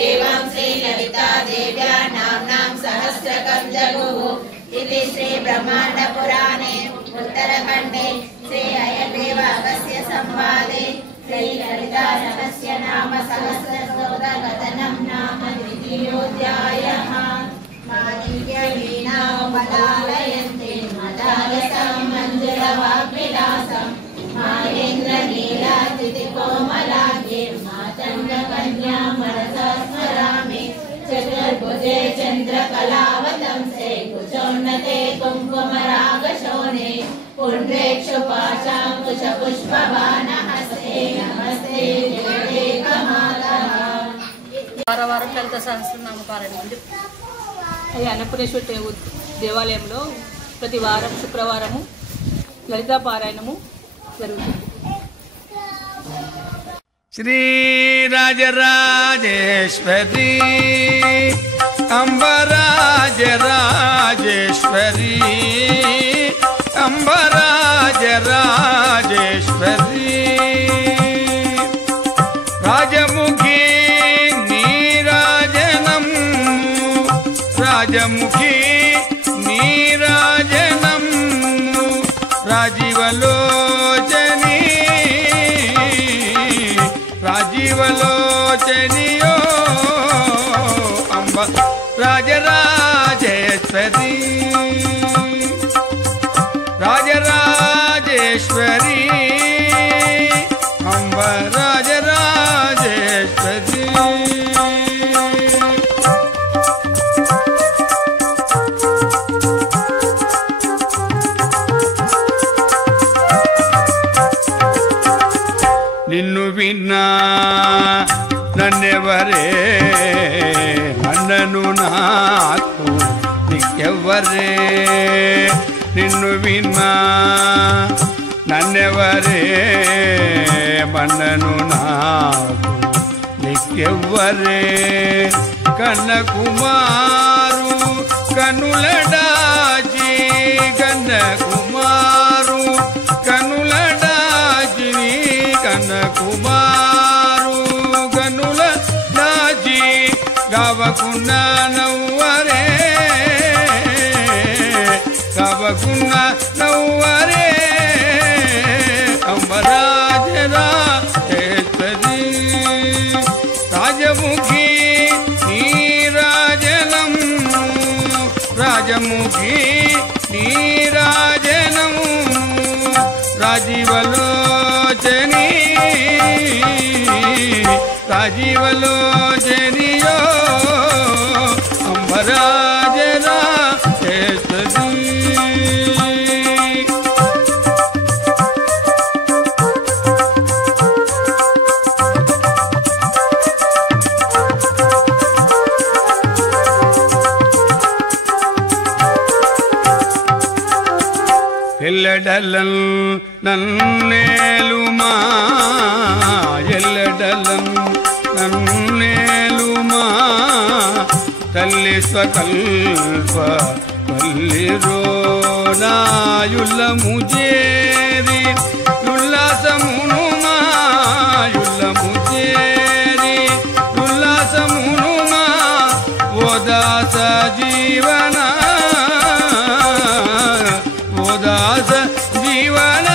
एवं श्री ललिता देव्या नाम्नां सहस्रकं जगुः इति श्री ब्रह्माण्ड पुराणे उत्तरखण्डे श्री अयग्रीव अगस्त्य संवादे श्री ललिता रहस्य नाम सहस्रस्तोत्रकथनं नाम द्वितीयोऽध्यायः। माणिक्यवीणामलालयन्ते मदालसं मञ्जुलवाग्विलासं माहेन्द्रनीलातिथिकोमलागिर्मातङ्गकन्यां मनसा स्मरामि चतुर्भुजे चन्द्रकलावतंसे कुचोन्नते कुङ्कुमरागशोणे पुण्ड्रेक्षुपाशाङ्कुशपुष्पबाणहस्ते नमस्ते देवे कमालः। వారం లలిత సహస్రనామ పారాయణం ఉంది. అది అన్నపూర్ణేశ్వరి దేవాలయంలో ప్రతి వారం శుక్రవారము లలితా పారాయణము జరుగుతుంది. श्रीराजराजेश्वरी अम्बराजराजेश्वरी अम्बराजराजेश्वरी राजमुखी नीराजनम राजमुखी नीराजनम राजीवलोचनी राजीवलोचनियो अम्ब राजराजेश्वरी राजराजेश्वरी अम्ब राजराजेश्वरी నిన్ను విన్నా నన్నెవరే అన్నను నాకు నీకెవ్వరే నిన్ను విన్నా నన్నెవరే మన్నను నాకు నీకెవ్వరే కన్న కుమారు కనులడాచి కన్న కుమారు కనులడాచి కన్న కుమారు గనుల దాచి గవకున్న నవ్వరే గవకున్న నవ్వరే అంబరాజరాజేశ్వరి రాజముఖి నీరాజనం రాజముఖి నీరాజనం రాజీవలోచని రాజీవలోచనియో అంబరాజరాజేశ్వరి ఎల్లడలన్ నన్నేలుమా ఎల్లడలన్ నన్నేలుమా తల్లి స్వకల్ప పల్లిరో నాయుల్లము చేరి ఉల్లాసమునుమా యుల్లము చేరి ఉల్లాసమునుమా ఓదాస జీవన दास जीवन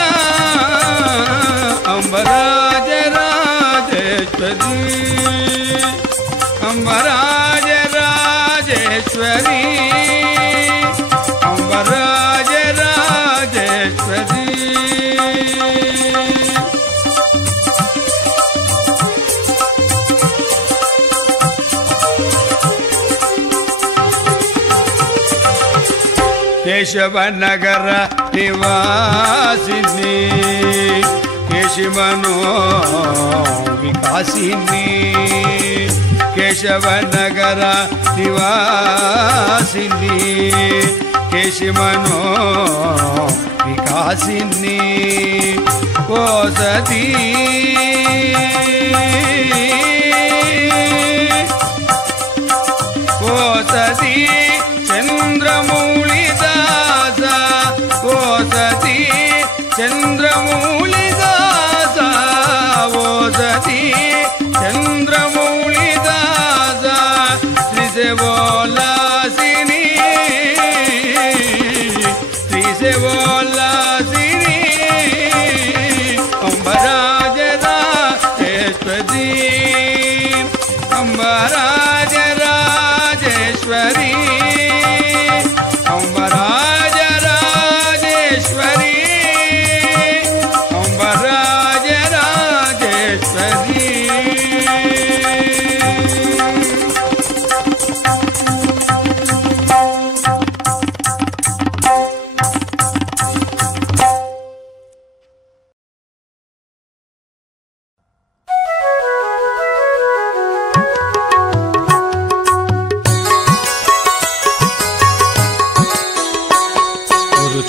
अम्बराजराजेश्वरी अम्बराजराजेश्वरी अम्बराजराजेश्वरी केशवनगर निवासिनी केशवनो विकासिनी కేశవనగర నివాసిని కేశమనో వికాసిని ఓ సతీ ఓ సతీ చంద్రమౌళిదాస ఓ సతీ చంద్రమౌళిదాస ఓ సతీ చంద్రమౌళిదాస త్రిశూలాసిని త్రిశూలాసిని అంబరాజరాజేశ్వరీ అంబరాజరాజేశ్వరీ అంబరాజరాజేశ్వరీ అంబరాజరాజేశ్వరీ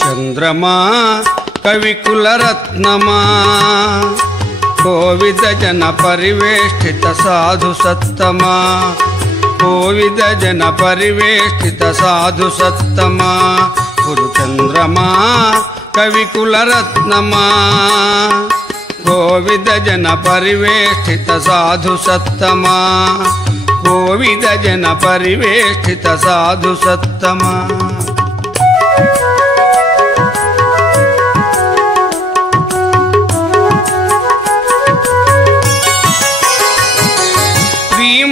చంద్రమా కవికులరత్నమా కోవిద జన పరివేష్టిత సాధు సత్తమా కోవిద జన పరివేష్టిత సాధు సత్తమా గురుచంద్రమా కవికులరత్నమా కోవిద జన పరివేష్టిత సాధు సత్తమా కోవిద జన పరివేష్టిత సాధు సత్తమా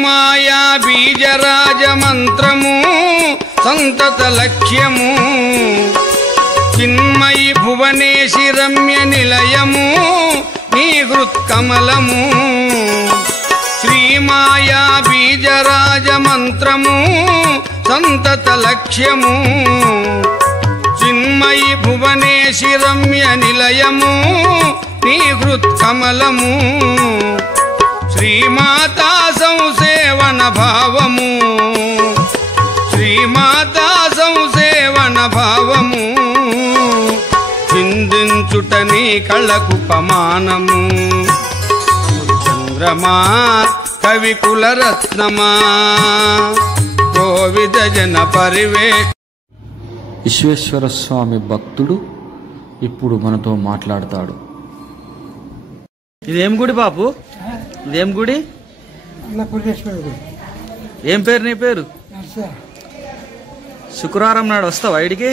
మాయా బీజరాజ మంత్రము సంతత లక్ష్యము చిన్మయి భువనేశి రమ్య నిలయము నీ హృత్కమలము శ్రీమాయా బీజరాజ మంత్రము సంతత లక్ష్యము చిన్మయి భువనేశి రమ్య నిలయము నీ హృత్కమలము శ్రీమాతా సంసేవన భావము శ్రీమాతా సంసేవన భావము చిందించుట నీ కళకు పమానము చంద్రమా కవికులరత్నమా కోవిద జన పరివేష్. విశ్వేశ్వర స్వామి భక్తుడు ఇప్పుడు మనతో మాట్లాడతాడు. ఇదేం గుడి బాపు? ఇదేం గుడి? అన్నపూర్ణేశ్వరి గుడి. ఏం పేరు నీ పేరు? శుక్రవారం నాడు వస్తావా ఇడికి?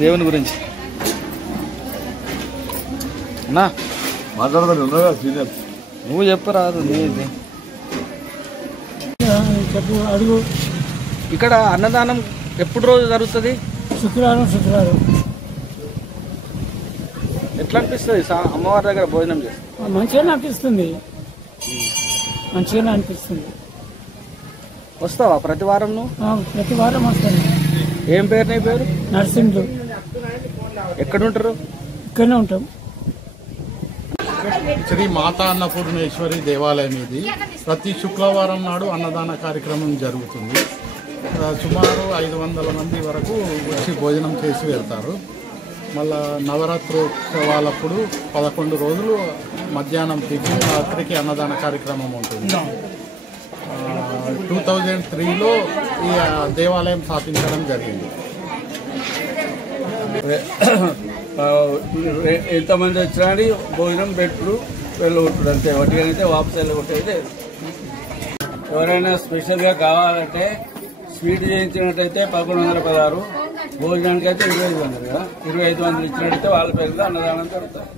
దేవుని గురించి అన్నా మాట్లాడదాని ఉన్నదా సీనియర్? నువ్వు చెప్పరాదు. చెప్పు, అడుగు. ఇక్కడ అన్నదానం ఎప్పుడు రోజు జరుగుతుంది? శుక్రవారం. ఎట్లా అనిపిస్తుంది అమ్మవారి దగ్గర భోజనం చేస్తే? మంచిగానే అనిపిస్తుంది. వస్తావా ప్రతి వారం నువ్వు? ప్రతి వారం వస్తాను. ఏం పేరు నీ పేరు? నరసింహులు. ఎక్కడ ఉంటారు? ఇక్కడనే ఉంటాం. శ్రీ మాతా అన్నపూర్ణేశ్వరి దేవాలయం ఇది. ప్రతి శుక్రవారం నాడు అన్నదాన కార్యక్రమం జరుగుతుంది. సుమారు 500 మంది వరకు వచ్చి భోజనం చేసి వెళ్తారు. మళ్ళా నవరాత్రోత్సవాలప్పుడు 11 రోజులు మధ్యాహ్నం టిఫిన్, రాత్రికి అన్నదాన కార్యక్రమం ఉంటుంది. 2003లో ఈ దేవాలయం స్థాపించడం జరిగింది. ఎంతమంది వచ్చినా భోజనం పెట్టుడు వెళ్ళగొట్టుడు అంతే. వాటికైతే వాపసు వెళ్ళగొట్టేది. ఎవరైనా స్పెషల్గా కావాలంటే స్వీట్ చేయించినట్టయితే 1116, భోజనానికి అయితే 2500 కదా. 2500 ఇచ్చినట్టయితే వాళ్ళ పేరుతో అన్నదానం జరుగుతుంది.